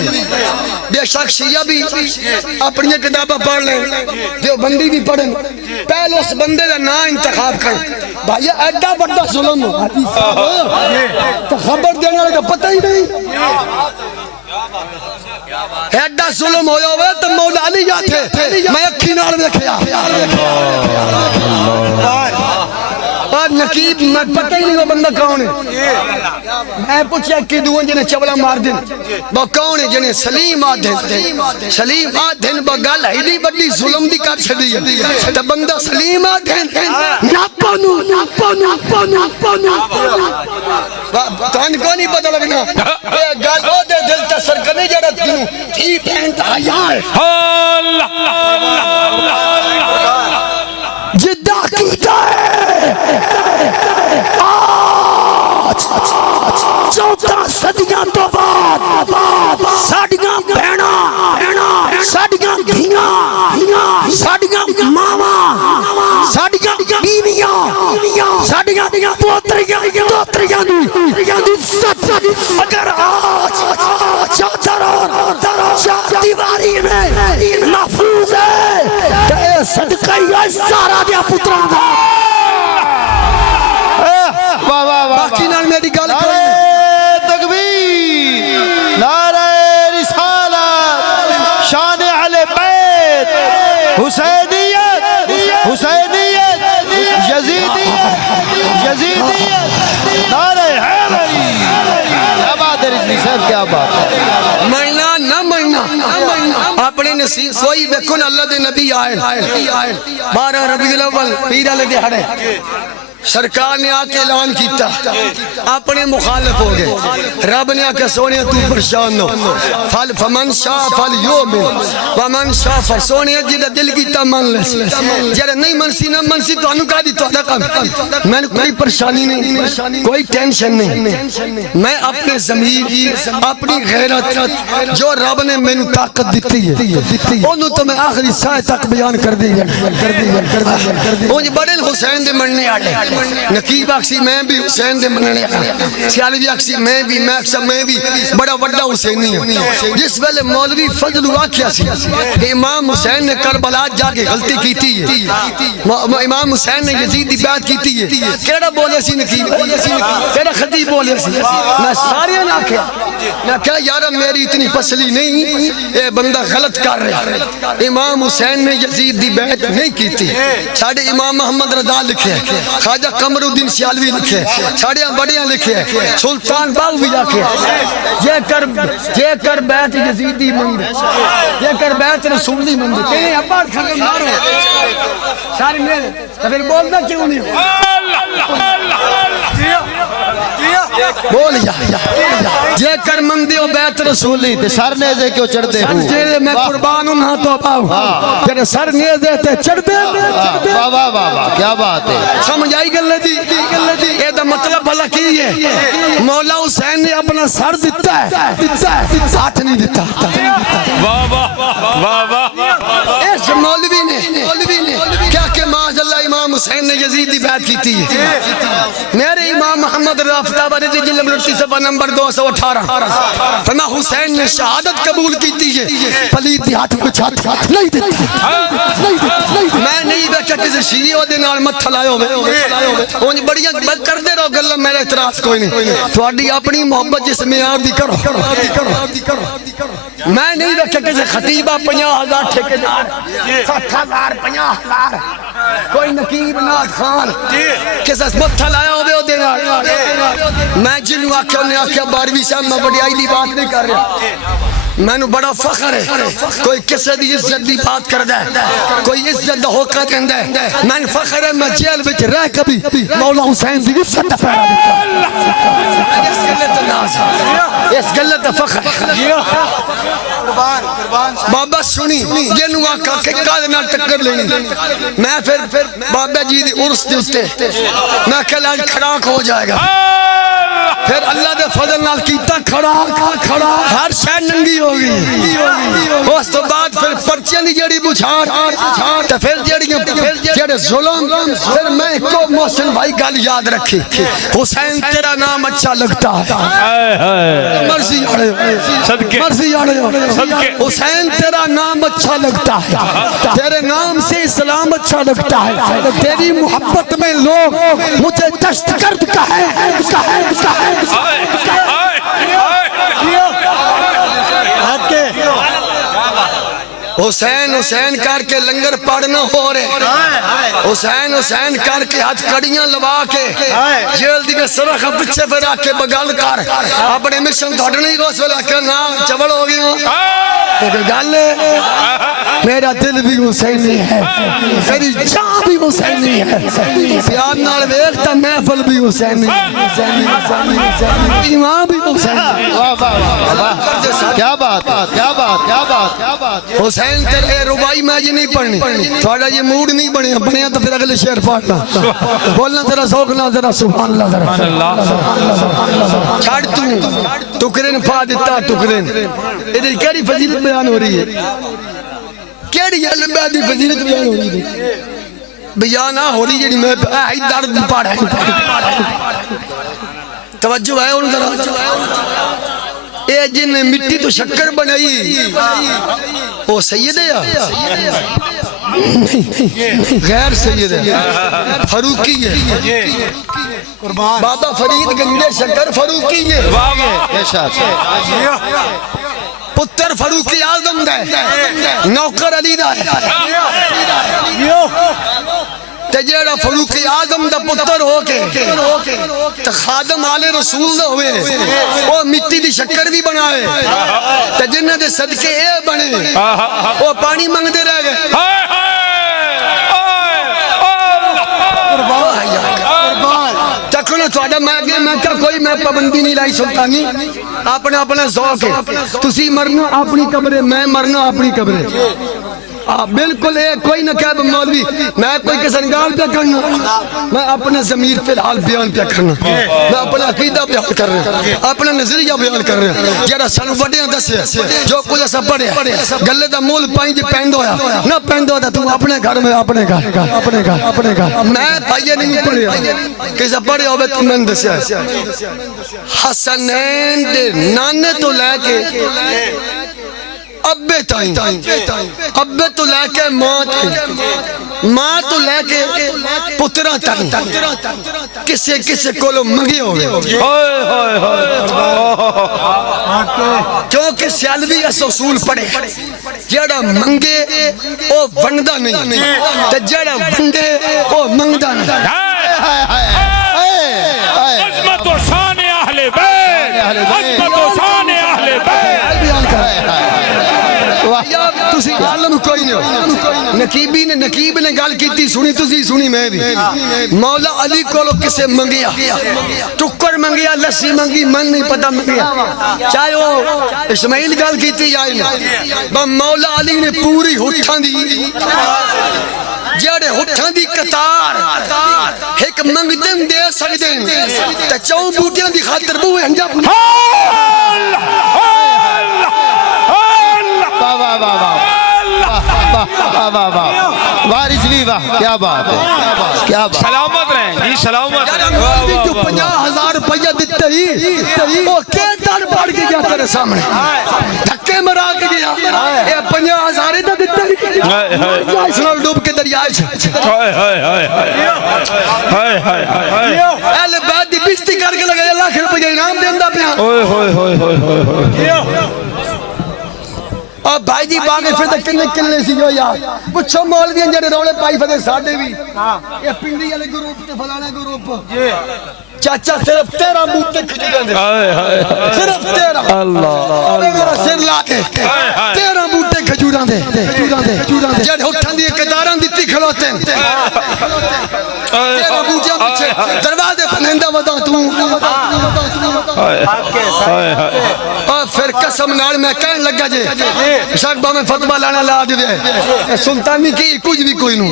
بے شک شیعہ بھی اپنی کتابہ پڑھ لیں جو بندی بھی پڑھیں پہلے اس بندے کا نام انتخاب کریں بھائی ایڈا بڑا ظلم ہو تو خبر دینے والے کا پتہ ہی نہیں ایڈا ظلم ہویا ہوئے تو مولا علی جاتے میں اکھی نال دیکھیا اور نقیب میں پتہ ہی نہیں وہ بندہ کون ہے میں پوچھا کہ دوان جنہیں چولا مار دیں وہ کون ہے جنہیں سلیم آدھیں سلیم آدھیں وہ گل ہے دی بڑی ظلم دی کر چھڑی ہے تو بندہ سلیم آدھیں ناپانو تان کو نہیں پتہ لگنا یہ گل ہو دے دل تسر کرنے جڑا تینوں تھی پینٹ آیا ہے جدہ کیتا ہے آج 14 صدیاں تو بعد ساڑیاں بہنا ساڑیاں دھیاں ساڑیاں ماما ساڑیاں بیویاں ساڑیاں پوتریاں دی سب اگر آج چادر اور دیواری میں محفوظ ہے تو اے صدقہ ہی سارا دیا پتران دا باقی نال میری گل تکبیر نعرہ رسالت شان اہل بیت حسینیت یزیدیت نعرہ حیدری کیا بات ہے رجلی صاحب کیا بات ہے مہینہ نہ مہینہ اپنے نصیب سوئی بیکن اللہ دے نبی آئے 12 ربیع الاول پیر والے دہاڑے سرکار نے آکے اعلان کیتا اپنے مخالف ہو گئے رب نے آکے سونے تو پریشان ہو فمن شاء فلیؤمن ومن شاء فسونے جڑا دل کیتا من لے جڑا نہیں منسی نہ منسی تو انو کا دی تو کام میں کوئی پریشانی نہیں کوئی ٹینشن نہیں میں اپنے ضمیر اپنی غیرت جو رب نے میں طاقت دیتی ہے انہوں تو میں آخری سائے تک بیان کر دی وہ بڑے حسین دے مننے آڑے نقیب اکسی میں بھی حسین دے مننے آڑے سیالوی اکسی میں بھی بڑا وڈا حسینی ہے جس ویلے مولوی فضل ہوا کیا سی امام حسین نے کربلا جا کے غلطی کیتی ہے امام حسین نے یزید دی بیعت کیتی ہے کیڑا بولے سی نقیب کیڑا خطیب بولے سی میں سارے نہ کیا میں کہا یارا میری اتنی پسلی نہیں اے بندہ غلط کر رہا امام حسین نے یزید دی بیعت نہیں کیتی ساڑھے امام محمد رضا لکھے خواجہ قمر الدین سیالوی لکھے ساڑھے بڑیاں لکھے سلطان باغوی لکھے یہ کر بیعت یزیدی مند یہ کر بیعت رسولی مند تیرے ابار کھڑے مارو سارے میرے تو پھر بولنا کیوں نہیں بول یہ کر مندی و بیعت رسولی تے سر نیزے کیوں چڑھ دے ہوں سر میں قربان ہوں تو پاؤں تیرے سر نیزے تے چڑھ دے واہ واہ واہ کیا بات ہے سمجھ آئی گلے دی یہ دا مطلب بھلا کی ہے مولا حسین نے اپنا سر دیتا ہے ہاتھ نہیں دیتا واہ واہ واہ اس مولوی نے کیا کہ معاذ اللہ امام حسین نے یزید دی بیعت کیتی ہے میرے امام محمد رافتہ بارے جلد مرتی صفحہ نمبر 218 فرما حسین نے شہادت قبول کیتی ہے پلید دی ہاتھ کو چھات نہیں دیتا میں نہیں بیٹھا کسی شیعی ہو دینا اور مت تھلائے ہوئے انہیں بڑیاں کر دے رہو گلہ میرے اعتراض کوئی نہیں تو اڈی اپنی محبت جس میں آپ دی کرو میں نہیں بیٹھا کسی خطیبہ 50,000 ٹھیکیدار 60,000 50,000 کوئی نقیب نات خان کسی مت تھلائے ہوئے دینا میں جنہوں آکھا انہیں آکھا 12ویں صاحب میں بڑی آئی دی بات نہیں کر رہا میں نو بڑا فخر ہے کوئی کسے دی عزت دی بات کر دے کوئی عزت دا ہوکا کہن دے میں فخر ہے میں جیل بچ رہ کبھی مولا حسین دی عزت دا پیرا دیتا اس گلت ناز اس گلت فخر بابا سنی جنہوں آکھا کہ کالنا ٹکر لینی میں پھر بابا جی دی عرص دی استے میں کہلا کھڑاک ہو جائے گا پھر اللہ دے فضل نال کیتا کھڑا ہر شے ننگی ہوگی اس تو بعد پھر پرچیاں دی جڑی بچھاڑ تے پھر جڑے ظلم پھر میں کو محسن بھائی گل یاد رکھی حسین تیرا نام اچھا لگتا ہے مرضی آڑے حسین تیرا نام اچھا لگتا ہے تیرے نام سے اسلام اچھا لگتا ہے تیری محبت میں لوگ مجھے دشت گرد کہے حسین کر کے لنگر پڑھنا ہو رہے حسین کر کے ہاتھ کڑیاں لوا کے جیل دی میں سرخ پچھے پھر آکے بگل کر اپنے مشن دھڑنے کو سولا کہ نا چبڑ ہو گیا گل میرا دل بھی حسینی ہے میری جان بھی حسینی ہے پیار نال ویکھتا محفل بھی حسینی امام بھی حسینی کیا بات حسین تیرے ربائی میں یہ نہیں پڑھنی تھوڑا یہ موڈ نہیں بنیا تو پھر اگلے شعر پڑھنا بولنا ذرا ذوق نہ ذرا سبحان اللہ ذرا چھڑ تو ٹکرن پا دیتا ٹکرن ادھر کیڑی فضیلت بیان ہو رہی ہے کیڑی علمہ دی فضیلت بیان ہو رہی ہے بیانہ ہو رہی ہے میں آئی درد پاڑا ہے توجہ ہے ان ذرا اے جن نے مٹی تو شکر بنائی وہ سید ہے غیر سید ہے فاروقی ہے بابا فرید گنجے شکر فاروقی ہے پتر فاروقی اعظم دے نوکر علی دا ہے تے جیڑا فاروق اعظم دا پتر ہو کے تے خادم آل رسول دا ہوئے وہ مٹی دی شکر بھی بنائے تے جنہ دے صدقے اے بنے وہ پانی منگ دے رہ گئے کوئی میں پابندی نہیں لائی سلطانی اپنا اپنا ذوق ہے تسی مرنا اپنی قبر میں مرنا اپنی قبر بالکل کوئی نہ کہہ مولوی میں کوئی کسنگال پہ کرنا میں اپنا ضمیر فی الحال بیان پہ کرنا میں اپنا عقیدہ بیان کر رہا اپنا نظریہ بیان کر رہا جڑا سانو وڈیاں دسیا جو کچھ اسا پڑھیا گلے دا مول پائیں جے پیندا ہویا نہ پیندا ہوتا تو اپنے گھر میں اپنے گھر میں بھائی نہیں پڑھیا کسا پڑھیا ہوے تو میں دسیا حسنین دے نانے تو لے کے ابے تائیں ابے تو لے کے ماں تائیں ماں تو لے کے پترہ تائیں کسے کولو منگی ہوئے کیونکہ سیالوی اس اصول پڑے جڑا منگے او ونڈا نہیں تے جڑا ونڈے او منگدا نہیں عظمت و شان اہل بیت عظمت و شان اہل بیت یا تسی عالم کوئی نہیں ہو نقیب نے گال کیتی سنی تسی سنی میں بھی مولا علی کولو کسے منگیا ٹکر منگیا لسی منگی من نہیں پتہ منگیا چاہے وہ اسماعیل گال کیتی یا نہیں مولا علی نے پوری ہٹھاں دی جڑے ہٹھاں دی قطار ایک منگدن دے سکدیں تے چوں بوٹیاں دی خاطر بوئے ہنجا وارث بھی واہ کیا بات ہے کیا بات سلامت رہیں جی سلامت رہیں جو 50,000 روپیہ دیتے ہی وہ کے در پڑ کے گیا تیرے سامنے دھکے مرا کے گیا یہ 50,000 دا دیتے ہی اس نال ڈوب کے دریائے چھے اہل بیت دی بستی کر کے لگے اللہ روپیہ انعام دیندہ پیا اور بھائی جی باغے پھر تک کلنے سی جو یار پچھو مولوی جڑے رولے پائی فدے ساڈے بھی یہ پنڈی والے گروپ تے فلانا گروپ چاچا صرف 13 بوٹے کھجوریں دے صرف 13 اللہ میرا سر لا کے 13 بوٹے کھجوراں دے جڑے اٹھاں دی قداراں دتی کھلوتے 13 بوٹے پیچھے دروازے پنندا ودا تو اور پھر قسم نال میں کہن لگا جے شاکبہ میں فتوہ لانا لا دے سلطانی کی کچھ بھی کوئی نو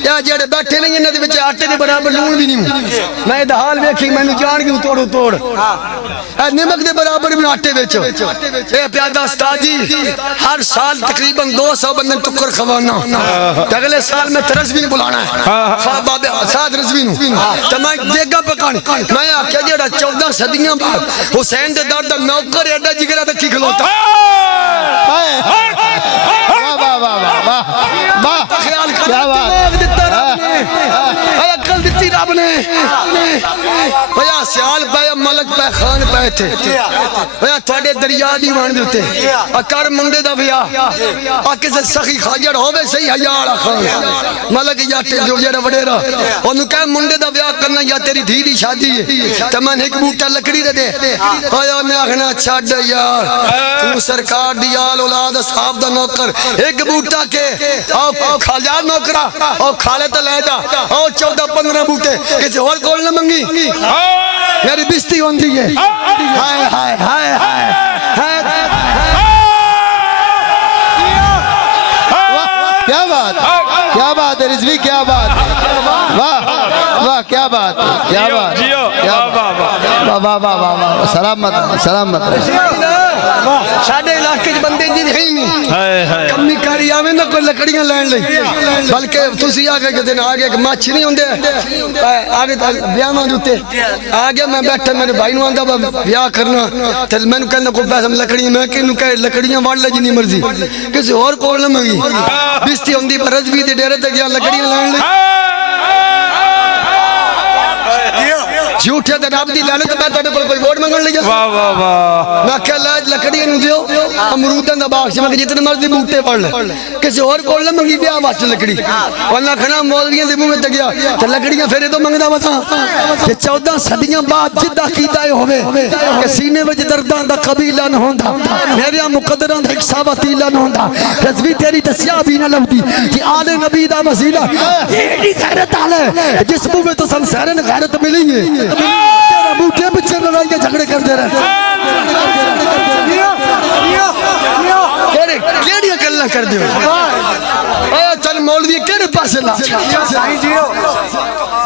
یا جڑے بیٹھے نہیں انہاں دے وچ آٹے دے برابر لون بھی نہیں میں دا حال ویکھی میں نے جان کیوں توڑ نمک دے برابر بھی آٹے وچ اے پیادہ استاد جی ہر سال تقریباً 200 بندن ٹکر کھوانا اگلے سال میں ترس بھی نہیں بلانا ہے بابے ساتھ رضوی نو تو میں دیگا پکانی میں آکھیا جڑا 14 صدیاں بعد حسین دے دار دا نوکر ایڈا جگرہ تک کی کھلوتا خیال کر دیتا رب نے عقل دیتی رب نے بھیا سیال پہ ملک پہ خان پہ تھے بھیا تھوڑے دریا دیوان دیتے اکار منڈے دا بھیا آکے سے سخی خاجر ہوئے صحیح حیارہ خان ملک یا جو جیرہ وڈیرہ انہوں کہا منڈے دا بھیا کرنا یا تیری دھی دی شادی ہے تمہیں ایک بوٹا لکڑی دے دے آیا میں آخنا چھاڑ یار تو سرکار دیال اولاد اصحاب دا نوکر ایک بوٹا کے آو کھالیار نوکرہ آو کھالے تا لے جا آو 14-15 بوٹے کسی اور کول نہ منگی میری بستی ہوندی ہے ہائے ہائے ہائے ہائے کیا بات ہے رضوی کیا بات ہے واہ کیا بات ہے کیا بات واہ سلامت ساڑھے علاقے بندے جن ہی نہیں کمی کاری آویں نہ کوئی لکڑیاں لین لئی بلکہ تسی آگے کہ دن آگے کہ ماچ نہیں ہوندے آگے بیامان جوتے آگے میں بیٹھا میرے بھائی نو آندہ بیاہ کرنا تل میں نو کہنا کوئی پیسہ لکڑیاں میں کہنو کہ لکڑیاں وار لے جنی مرضی کسی اور کول نہ منگی بستی ہوندی پر رضوی دے ڈیرے تک یا لکڑیاں لین لئی جھوٹے دے رب دی لانے تو میں تاڑے پر کوئی ووٹ منگن لئی جاتا میں کہا لاج لکڑی انہوں دیو امرودن دا باغ سے میں کہ جتنے مرضی بوٹے پڑھ لے کسی اور کول نہ منگی بیا واسطے لکڑی ورنہ کھنا مولویاں دے منہ میں تک گیا تو لکڑیاں پھرے تو منگدا بتا کہ 14 صدیاں بعد جدہ کیتا ہے ہوئے کہ سینے وچ دردان دا قبیلہ نہ ہوندا میرے مقدران ایک ساوتیلہ نہ ہوندا رضوی تیری تسیاہ بھی نہ لگدی کہ آل نبی دا وسیلہ یہ غیرت آلے جس منہ میں تو سنسیرن غیرت ملیں گے تیرا بوٹے پیچھے لڑائی کے جھگڑے کرتے رہتے کیڑیاں گلاں کر دیو چل مولوی کیڑے پاسے لا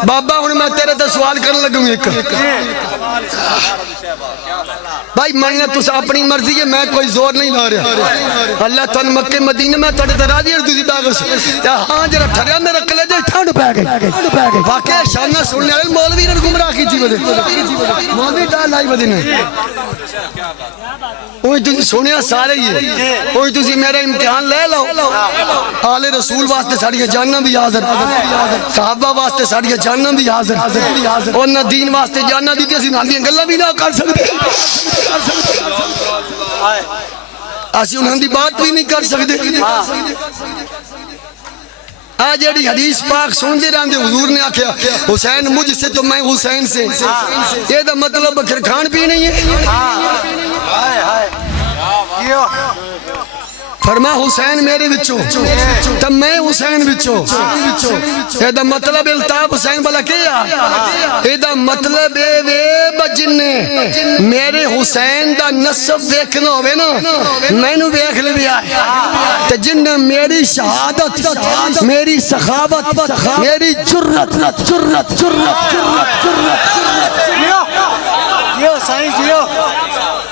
بابا ہن میں تیرے تے سوال کرن لگوں ایک بھائی مننا تس اپنی مرضی ہے میں کوئی زور نہیں لا رہا اللہ تن مکے مدینے میں تھوڑے تے راضی ہے تسی باغس ہاں جڑا ٹھریا میرا کلیجے ٹھنڈ پے گئی واقعہ شانہ سننے والے مولوی نے گمراہ کیتی ودے مولوی دا لائی ودے نے اوہ تسی سنیا سارے ہی ہے اوہ تسی میرا امتحان لے لو آل رسول واسطے ساڑی جاننا بھی حاضر صحابہ واسطے ساڑی جاننا بھی حاضر اور نہ دین واسطے جاننا دی تھی ناندیاں گلہ بھی نہ کر سکتے آسی انہوں دی بات بھی نہیں کر سکتے آج ایڈی حدیث پاک سن دے رہاں دے حضور نے آکھیا حسین مجھ سے تو میں حسین سے یہ دا مطلب بکر کھان بھی نہیں ہے فرما حسین میرے بچوں تب میں حسین بچوں یہ دا مطلب التاب حسین بلا کیا یہ دا مطلب اے بجنے میرے حسین دا نصب دیکھنا ہوئے نا میں نو دیکھ لے بھی آئے تو جن میری شہادت میری سخاوت میری جرت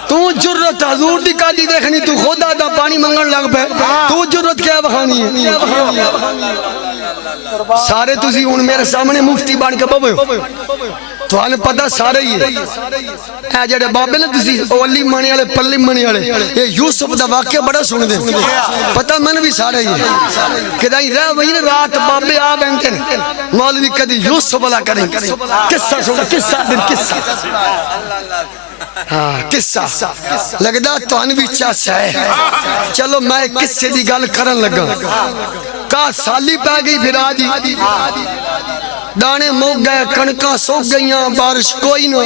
تو جرت حضور دی قادی دیکھنی تو خدا دا پانی منگن لگ پہ تو جرت کیا بخانی ہے سارے تسی ان میرے سامنے مفتی بان کے بابے ہو تو آنے پتہ سارے ہی ہے اے جڑے بابے نے تسی اولی منی والے پلی منی والے یہ یوسف دا واقعہ بڑا سن دے پتہ من بھی سارے ہی ہے کہ دائی رہ وہی رات بابے آ بینتے ہیں مولوی کدی یوسف والا کریں قصہ سن قصہ دن قصہ قصہ لگدا تو انوی چاس ہے چلو میں قصے دی گل کرن لگا کا سالی پہ گئی پھر آجی دانے موگ گئے کنکاں سوک گئیاں بارش کوئی نہ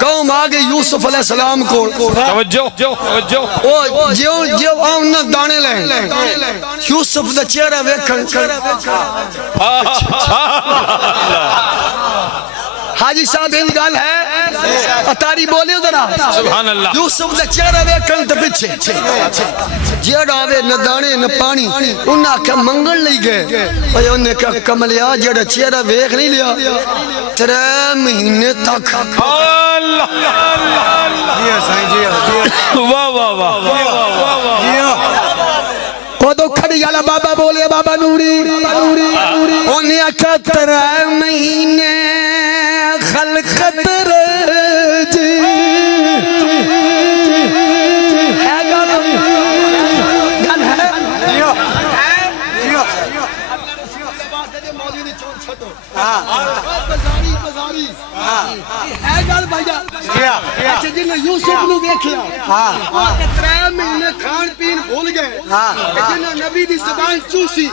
قوم آگے یوسف علیہ السلام کو توجہ جو آؤں دانے لیں یوسف دا چہرہ ویکھن حاجی صاحب ان گال ہے اتاری بولے ادھرا سبحان اللہ یوسف دا چہرہ ویکھن تے پیچھے جیڑ آوے نہ دانے نہ پانی انہاں کہ منگل نہیں گئے اور انہیں کہ کملیا جیڑا چہرہ ویکھ نہیں لیا 3 مہینے تک واہ واہ واہ وہ تو کھڑی والا بابا بولے بابا نوری انہیں کہ 3 مہینے خلقت رجی ہے گل ہے گل بھائیا اچھا جن یوسف نو ویکھیا وہ 3 مہینے کھان پین بھول گئے جن نبی دی زبان چوسی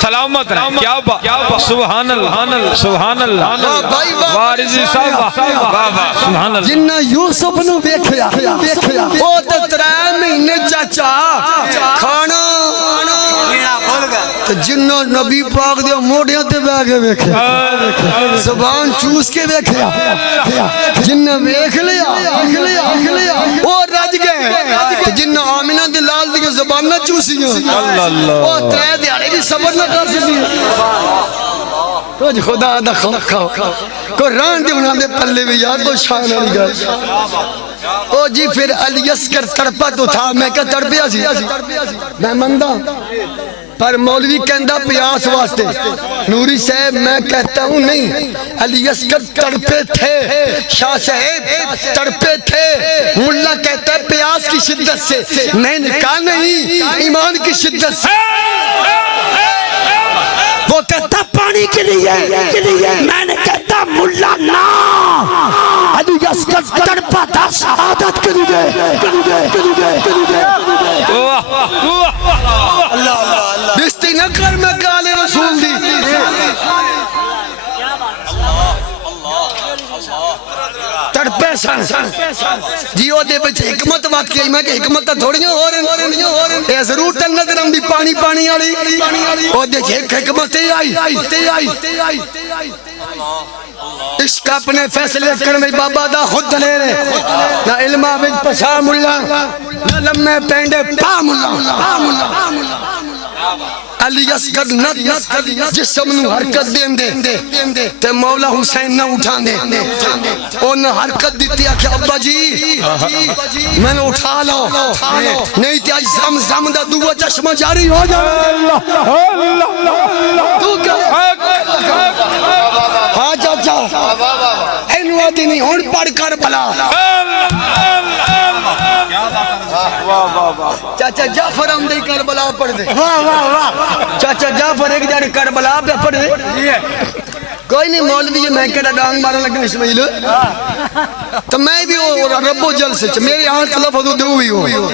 سلامت رہے کیا بات سبحان اللہ سبحان اللہ وارزی صاحب سبحان اللہ جنہ یوسف نو ویکھیا او تے 3 مہینے چاچا کھانا تے جنہ نبی پاک دے موڑیاں تے بیٹھ کے ویکھیا زبان چوس کے ویکھیا جنہ ویکھ لیا او رج گئے تے جنہ آمنہ دے لال دی زبان نہ چوسیاں او 3 دیہاڑے بھی صبر نہ کر سکی کچھ خدا دا کھاؤ کوئی ران دی بنا دے پلے بھی یاد تو شان والی گل او جی پھر الیسکر تڑپا تو تھا میں کیا تڑپیا سی میں مندہ پر مولوی کہندہ پیاس واسطے نوری صاحب میں کہتا ہوں نہیں الیسکر تڑپے تھے شاہ صاحب تڑپے تھے ملا کہتا ہے پیاس کی شدت سے میں نے کہا نہیں ایمان کی شدت سے وہ کہتا پانی کے لیے میں نے کہتا ملا نا الیسکر تڑپا تھا شہادت کے لیے بستی نہ کر میں کال رسول دی تڑپے سن سن جی او دے وچ حکمت واقعی میں کہ حکمت تھوڑیاں ہو رہن اے ضرور تے نظر آندی پانی پانی والی او دے ایک حکمت آئی عشق اپنے فیصلے کرنے بابا دا خود لے رہے نہ علمہ بچ پسا ملا نہ لمحے پینڈے پا ملا علی اسکر نت جسم نو حرکت دین دے تے مولا حسین نہ اٹھان دے انہ حرکت دیتی ہے کہ ابا جی میں نے اٹھا لو نہیں تے آج زم دا دو چشمہ جاری ہو جائے تو کیا ہاں چاچا اینوہ دینی ہون پڑھ کر بلا چاچا جعفر آمدی کربلا پڑھ دے چاچا جعفر ایک جانے کربلا پہ پڑھ دے کوئی نہیں مولوی میں کہتا ڈانگ مارا لگا اسماعیل تو میں بھی رب و جل سے میری آنکھ لفظ دو ہوئی ہو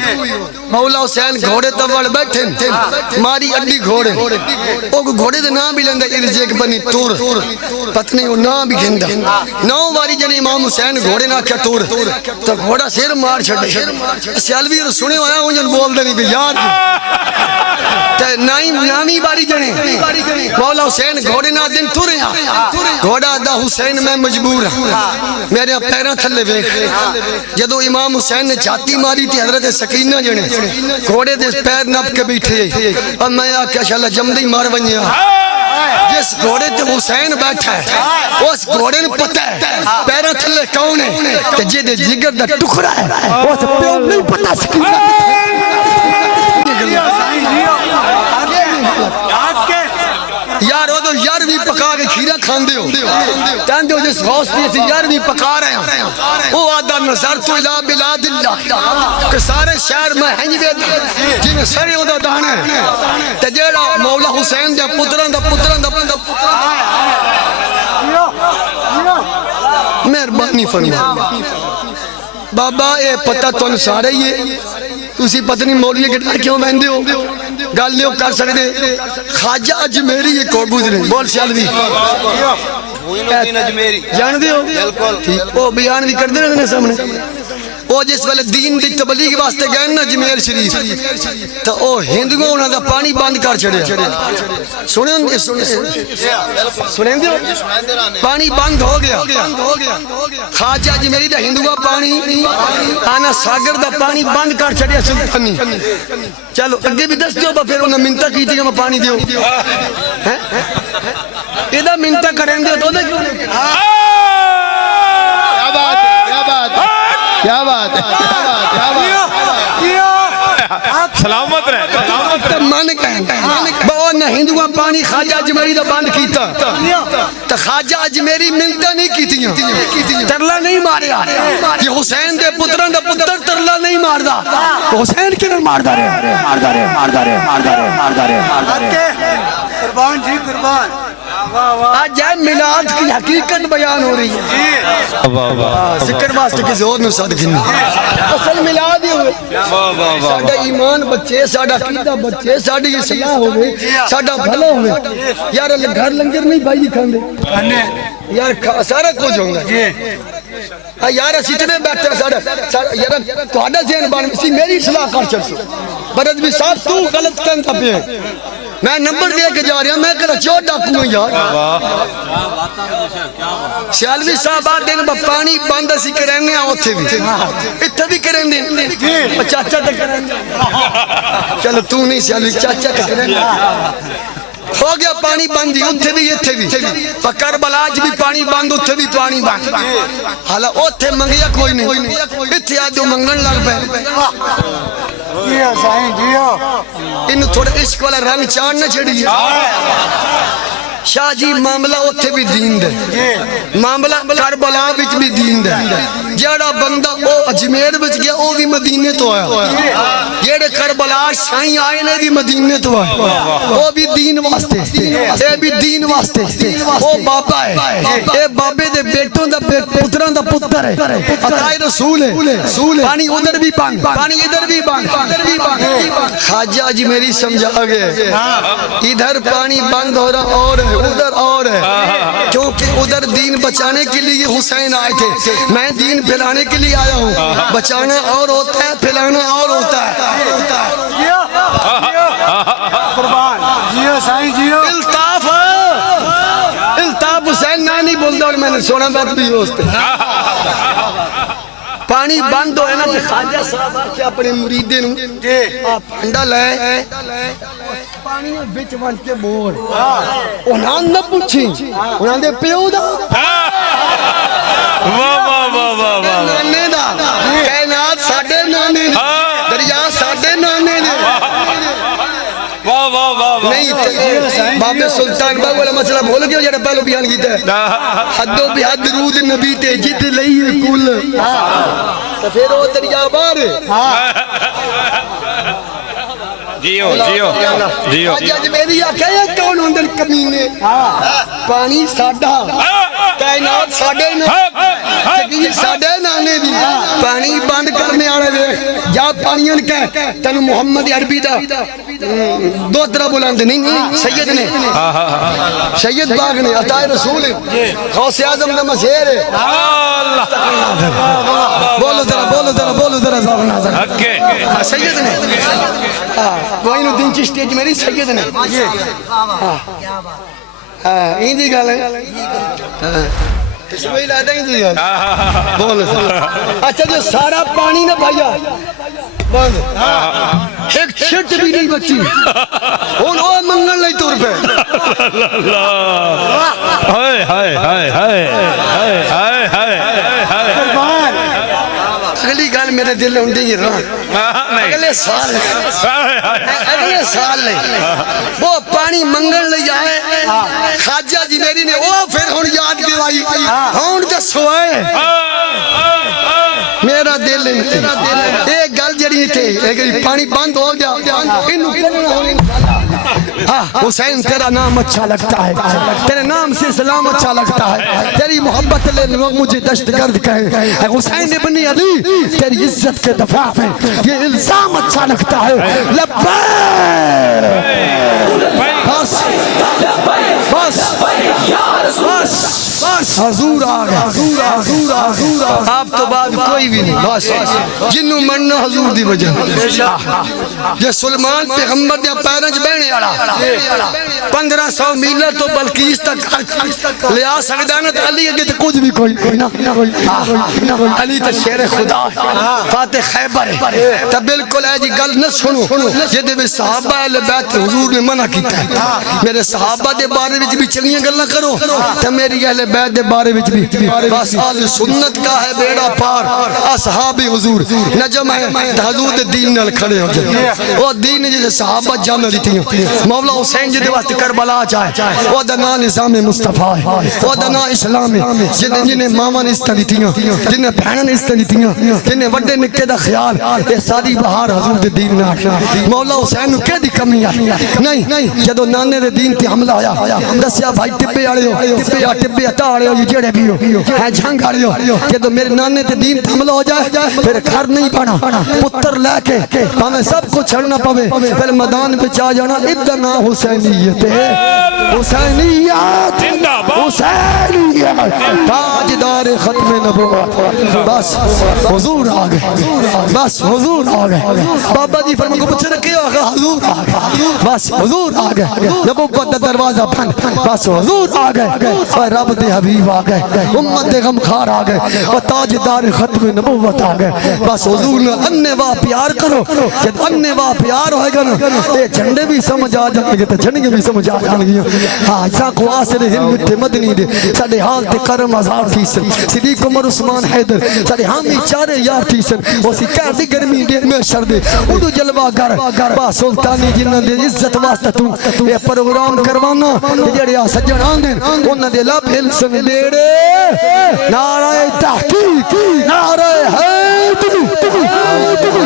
مولا حسین گھوڑے تبڑ بیٹھے ماری اڈی گھوڑے او گھوڑے دے نام بھی لیندہ ارجیک بنی تور پتنی وہ نام بھی گھندہ نو واری جنی امام حسین گھوڑے نہ کیا تور تو گھوڑا سیر مار چھڑے سیالوی سنے ہویا ہوں جن بول دنی بھی یار نامی باری جنے مولا حسین گھوڑے نہ دن تور ہیں گھوڑا دا حسین میں مجبور میرے پیرہ تھلے ویک جدو امام حسین نے چھاتی ماری تھی حضرت سکینہ جنے گھوڑے دے پیر نپ کے بیٹھے اور میں آکھا شاءاللہ جمدی مار بنیا جس گھوڑے تے حسین بیٹھا ہے اس گھوڑے نے پتہ ہے پیرہ تھلے کون ہے کہ جدے جگر دا ٹکڑا ہے اس پیوں نہیں پتہ سکینہ یار وہ تو یار بھی پکا کے کھیرہ کھان دے ہو تین دے جس غوث پہ سے یار بھی پکا رہے ہیں وہ آدھا نظر تو الہ بلاد اللہ کہ سارے شہر میں ہنج بیت جنہیں سرے ہو دا دانے تجیڑا مولا حسین دے پتران مہربانی فرما بابا اے پتہ تو سارے یہ تُسی پتنی مولیے کے ڈر کیوں بہن دے ہو گال لیو کر سکتے خواجہ اجمیری یہ کوڑ گزرے بول سیالوی جان دے ہو وہ بیان بھی کر دے رہے سامنے وہ جس والے دین دی تبلیغ واسطے گئے نا اجمیر شریف تو وہ ہندووں انہاں دا پانی بند کر چھڑیا سنیں دے پانی بند ہو گیا خواجہ اجمیری دا ہندووں پانی آنا ساگر دا پانی بند کر چھڑیا سلطانی چلو اگے بھی دس دیو با پھر انہاں منتہ کی تھی کہ میں پانی دیو ادھا منتہ کریں دے تو دے کیا بات ہے سلامت رہے من کہیں بہت نہ ہندوان پانی خواجہ اجمیری دا بند کیتا تو خواجہ اجمیری منتہ نہیں کیتیاں ترلا نہیں ماریا یہ حسین دے پتران دا پتر ترلا نہیں مار دا حسین کنر مار دا رہے قربان جی قربان آج جائے میلاد کی حقیقت بیان ہو رہی ہے ذکر واسطے کی زور نو صادقین اصل میلاد ہی ہوئے ساڑھا ایمان بچے ساڑھا قیدہ بچے ساڑھی اصلاح ہوئے ساڑھا بھلا ہوئے یار گھر لنگر نہیں بھائی جی کھان دے یار سارا کچھ ہوں گا یار اسی تمہیں بیٹھا ساڑھا یار تو آڈا ذہن بان اسی میری اصلاح کر چل سو برد بھی صاحب تو غلط کہنتا پہ ہے میں نمبر دے کے جا رہا ہوں میں کہا چوٹ ڈاکوں ہیں یار سیالوی صاحب آدھے نا پانی باندھا سی کریں گے آتے بھی اتھا بھی کریں دیں چاچا تک کریں گے چلو تو نہیں سیالوی چاچا تک کریں گے ہو گیا پانی باندھی اتھے بھی اتھے بھی پکر بلاج بھی پانی باندھ اتھے بھی پانی باندھ حالا اتھے منگیا کوئی نہیں اتھے آدھو منگن لگ پہ جیو سائیں جیو انہوں تھوڑا عشق والا رنگ چاند نہ چھڑی شاہ جی معاملہ اتھے بھی دین دے معاملہ کربلا بچ بھی دین دے جیڑا بندہ او اجمیر بچ گیا او بھی مدینے تو آیا جیڑے کربلا سائیں آئے نے بھی مدینے تو آیا او بھی دین واسطے اے بھی دین واسطے او بابا ہے اے بابے دے بیٹوں دا پتران دا پتر ہے عطائے رسول ہے پانی ادھر بھی بانگ پانی ادھر بھی بانگ خواجہ جی میری سمجھا گئے ادھر پانی بند ہو رہا اور ہے ادھر اور ہے کیونکہ ادھر دین بچانے کے لیے حسین آئے تھے، میں دین پھیلانے کے لیے آیا ہوں. بچانا اور ہوتا ہے، پھیلانا اور ہوتا ہے. الطاف حسین نہ نہیں بولتا، اور میں نے سونا بات بھی اس پہ پانی بند ہوئے نا تو خواجہ صاحب آکے اپنے مریدے نو پانڈا لائے پانی بچ ون کے بول انہاں نہ پوچھی انہاں دے پیو دا نانے دا کائنات ساڑھے نانے دے دریا ساڑھے نانے دے نہیں باب سلطان باب والا مسئلہ بھول گیا جڑا پہلو بیان کیتا ہے حد و بحد درود نبی تے جت لئیے کل تو پھر وہ دریا بار جیو جیو جیو آج میری آکھا ہے کون اندر کمینے پانی ساڑھا کائنات ساڑھے نانے ساڑھے نانے دی پانی بند کرنے آرہے دے جا پانیاں کہہ تنو محمد عربی دا دو طرح بلاندے نہیں سید نے سید باغ نے عطا رسول غوث اعظم نے مشہور ہے بولو ذرا ذرا ناظر سید نے کوئی نو دن چشتی میری سید نے این دی گل ہے تشویل آتا ہی دی گل بولو اچھا جو سارا پانی نہ بھائیا بند ایک چھٹ بھی نہیں بچی ان او منگل نہیں تور پہ ہائے ہائے ہائے ہائے ہائے ہائے ہائے اگلی گل میرے دل میں اندھی ہی رہا اگلے سال لے وہ پانی منگل لے آئے خواجہ جی میری نے وہ پھر ہون یاد دیوائی ہون جا سوائے میرا دل ایک گل جڑی تھے پانی بند ہو گیا انہوں کرنا ہونے حسین تیرا نام اچھا لگتا ہے تیرے نام سے اسلام اچھا لگتا ہے تیری محبت لے لوگ مجھے دشت گرد کہے حسین ابن علی تیری عزت کے دفاع میں یہ الزام اچھا لگتا ہے لبیک بس بس بس حضور آگا آپ تو بعد کوئی بھی نہیں بس جنہوں مننا حضور دی وجہ یہ سلمان پیغمبر دیا پیرنج بہنے آڑا 1500 میلہ تو بلقیس تک لیا سکدانا تو علی اگے تو کچھ بھی کوئی نا علی تو شیر خدا فاتح خیبر تو بالکل ہے جی گل نہ سنو یہ دے بھی صحابہ اہل بیت حضور نے منع کیتا ہے میرے صحابہ دے بارے میں بھی چنگیاں گل نہ کرو تو میری اہل بیت دے بارے میں بھی بس آل سنت کا ہے بیڑا پار اصحاب حضور نجم ہے حضور دے دین نال کھڑے ہو جائے وہ دین جیسے صحابہ جامع دیتی ہیں مولا حسین جی دے واسطے کربلا چاہے وہ دنا نظام مصطفیٰ ہے وہ دنا اسلام ہے جنہیں ماما نے اس طرح دیتی ہیں جنہیں بہنہ نے اس طرح دیتی ہیں جنہیں وڈے نکے دا خیال یہ ساری بہار حضور دے دین نال مولا حسین نو کہہ دی کمی ہے نہیں جدو نانے دے دین تے حملہ آیا دسیا بھائی ٹبے آڑے ہو ٹبے عطا آڑے ہو یہ جڑے بھی ہو ہے جھنگ آڑے ہو جدو میرے نانے تے دین تے حملہ ہو جائے پھر گھر نہیں پانا پتر لے کے ہمیں سب کو چھڑنا پوے پھر میدان پہ چاہ جانا ادنا حسینیت حسینیت حسینیت تاجدار ختم نبوت بس حضور آگئے بس حضور آگئے بابا جی فرمان کو پچھے رکھے حضور آگئے بس حضور آگئے نبوت دروازہ بند بس حضور آگئے اور رب دے حبیب آگئے امت دے غمخار آگئے اور تاجدار ختم نبوت آگئے بس حضور نے اننے واہ پیار کرو جب اننے واہ پیار ہوئے گا نا یہ جھنڈے بھی سمجھ آ جائیں گے تو جھنڈے بھی سمجھ آ جائیں گے ہاں ایسا کو آسر ہند تھے مدنی دے ساڑھے حال تے کرم ہزار تھی سن صدیق عمر عثمان حیدر ساڑھے حامی چارے یار تھی سن وہ سی کہہ دی گرمی دیر میں شر دے اُدو جلوہ گر با سلطانی جنہ دے عزت واسطہ تو یہ پروگرام کروانا جڑے آ سجن آندن انہ دے لب ہل سن دیڑے نعرہ تحقیق نعرہ